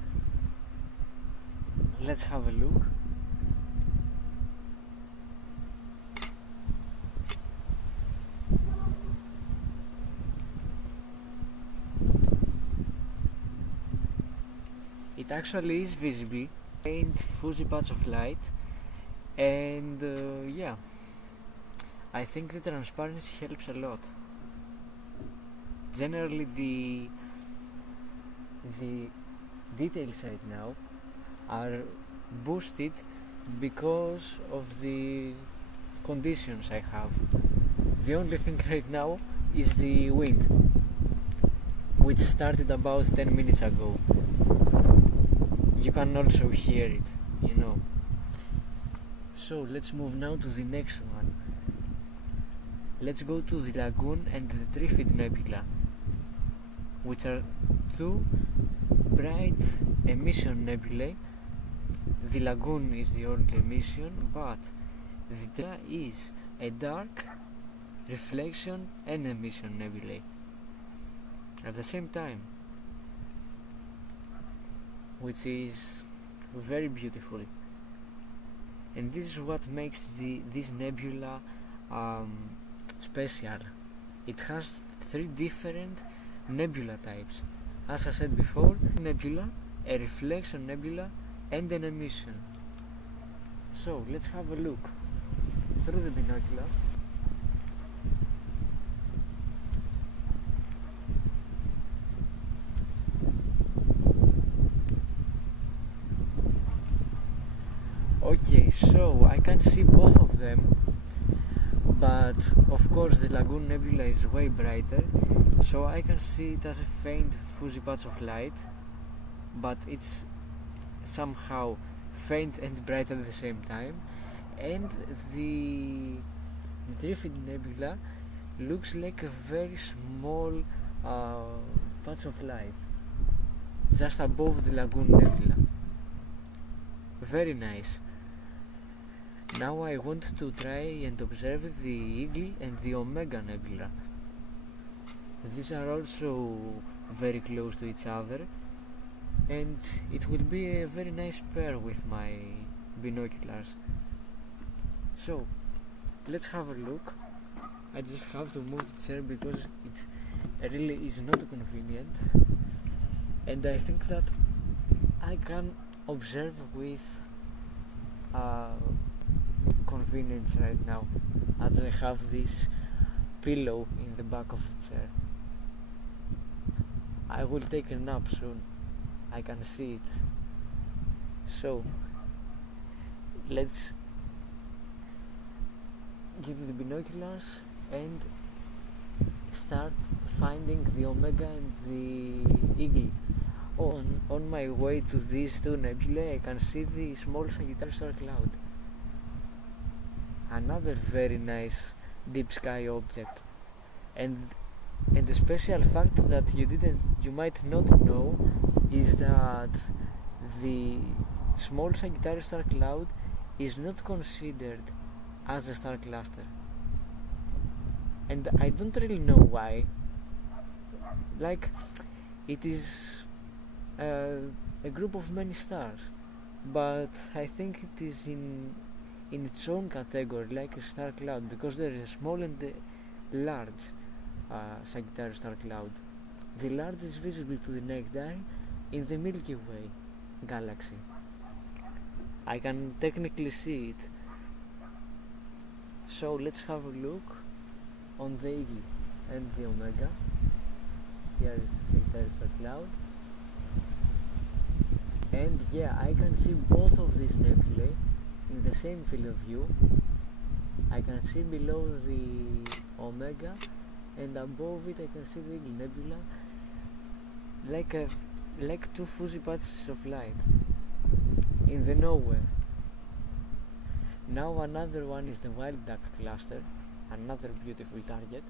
Let's have a look. It actually is visible, faint fuzzy patch of light, and yeah, I think the transparency helps a lot. Generally the details right now are boosted because of the conditions I have. The only thing right now is the wind, which started about 10 minutes ago. You can also hear it, you know. So let's move now to the next one. Let's go to the Lagoon and the Trifid Nebula, which are two bright emission nebulae. The Lagoon is the only emission, but the Trifid is a dark reflection and emission nebulae at the same time, which is very beautiful. And this is what makes this nebula special. It has three different nebula types. As I said before, nebula, a reflection nebula, and an emission. So let's have a look through the binoculars. Okay, so I can see both of them, but of course the Lagoon Nebula is way brighter, so I can see it as a faint fuzzy patch of light, but it's somehow faint and bright at the same time. And the Trifid Nebula looks like a very small patch of light just above the Lagoon Nebula. Very nice. Now I want to try and observe the Eagle and the Omega Nebula. These are also very close to each other, and it will be a very nice pair with my binoculars. So let's have a look. I just have to move the chair because it really is not convenient, and I think that I can observe with convenience right now, as I have this pillow in the back of the chair. I will take a nap soon. I can see it. So let's get the binoculars and start finding the Omega and the Eagle. On my way to these two nebulae, I can see the small Sagittarius star cloud. Another very nice deep sky object. And the special fact that you might not know is that the small Sagittarius star cloud is not considered as a star cluster. And I don't really know why. Like, it is a group of many stars, but I think it is in its own category, like a star cloud, because there is a small and a large Sagittarius star cloud. The large is visible to the naked eye in the Milky Way galaxy. I can technically see it. So let's have a look on the Eagle and the Omega. Here is the Sagittarius star cloud. And yeah, I can see both of these nebulae in the same field of view. I can see below the Omega, and above it I can see the Eagle Nebula, like two fuzzy patches of light in the nowhere. Now another one is the Wild Duck cluster, another beautiful target.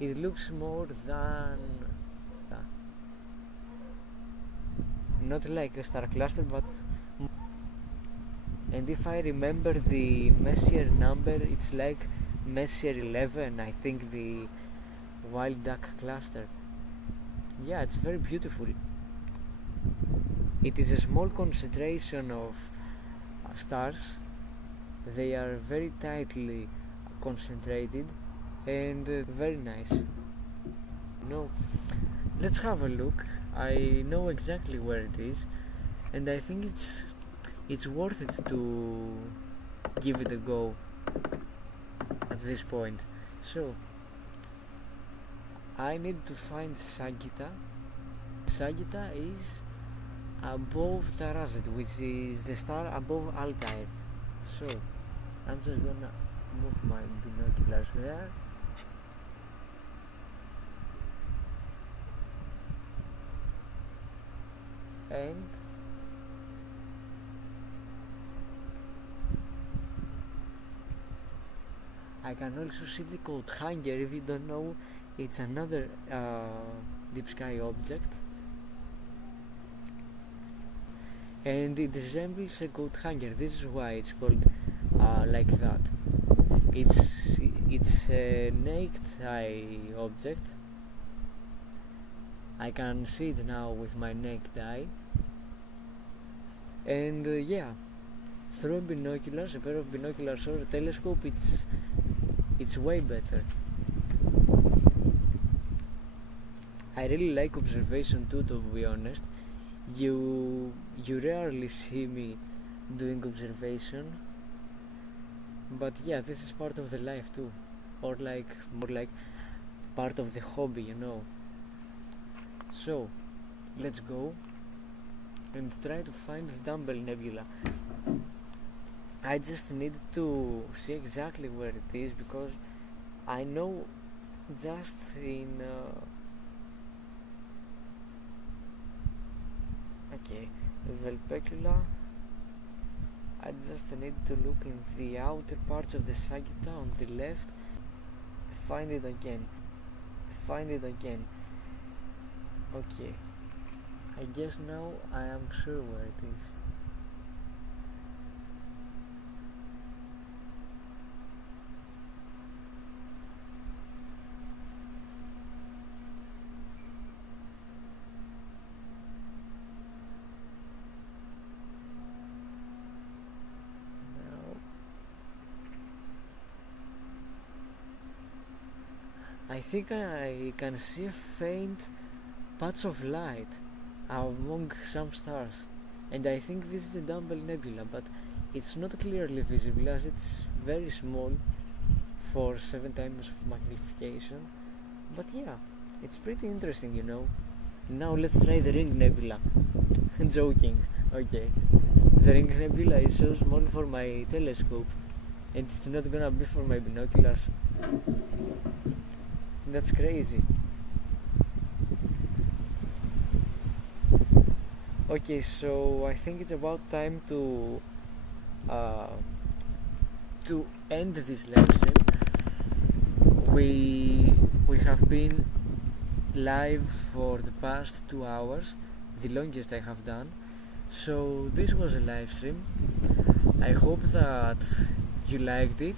It looks more than not like a star cluster, but and if I remember the Messier number, it's like Messier 11, I think, the Wild Duck cluster. Yeah, it's very beautiful. It is a small concentration of stars. They are very tightly concentrated and very nice. Let's have a look. I know exactly where it is, and I think it's worth it to give it a go at this point. So I need to find Sagitta. Sagitta is above Tarazed, which is the star above Altair. So I'm just gonna move my binoculars there. And I can also see the coat hanger. If you don't know, it's another deep sky object, and it resembles a coat hanger. This is why it's called like that. It's a naked eye object. I can see it now with my naked eye, and yeah, through binoculars, a pair of binoculars or a telescope, it's way better. I really like observation too, to be honest. You rarely see me doing observation, but yeah, this is part of the life too, or more like part of the hobby, So let's go and try to find the Dumbbell Nebula. I just need to see exactly where it is, because I know just in Velpecula, I just need to look in the outer parts of the Sagitta on the left. Find it again. Okay, I guess now I am sure where it is. I think I can see a faint patch of light among some stars, and I think this is the Dumbbell Nebula, but it's not clearly visible as it's very small for 7 times of magnification. But yeah, it's pretty interesting, you know. Now let's try the Ring Nebula. Joking, okay. The Ring Nebula is so small for my telescope, and it's not gonna be for my binoculars. That's crazy. Okay, so I think it's about time uh, to end this live stream. We have been live for the past 2 hours, the longest I have done. So this was a live stream. I hope that you liked it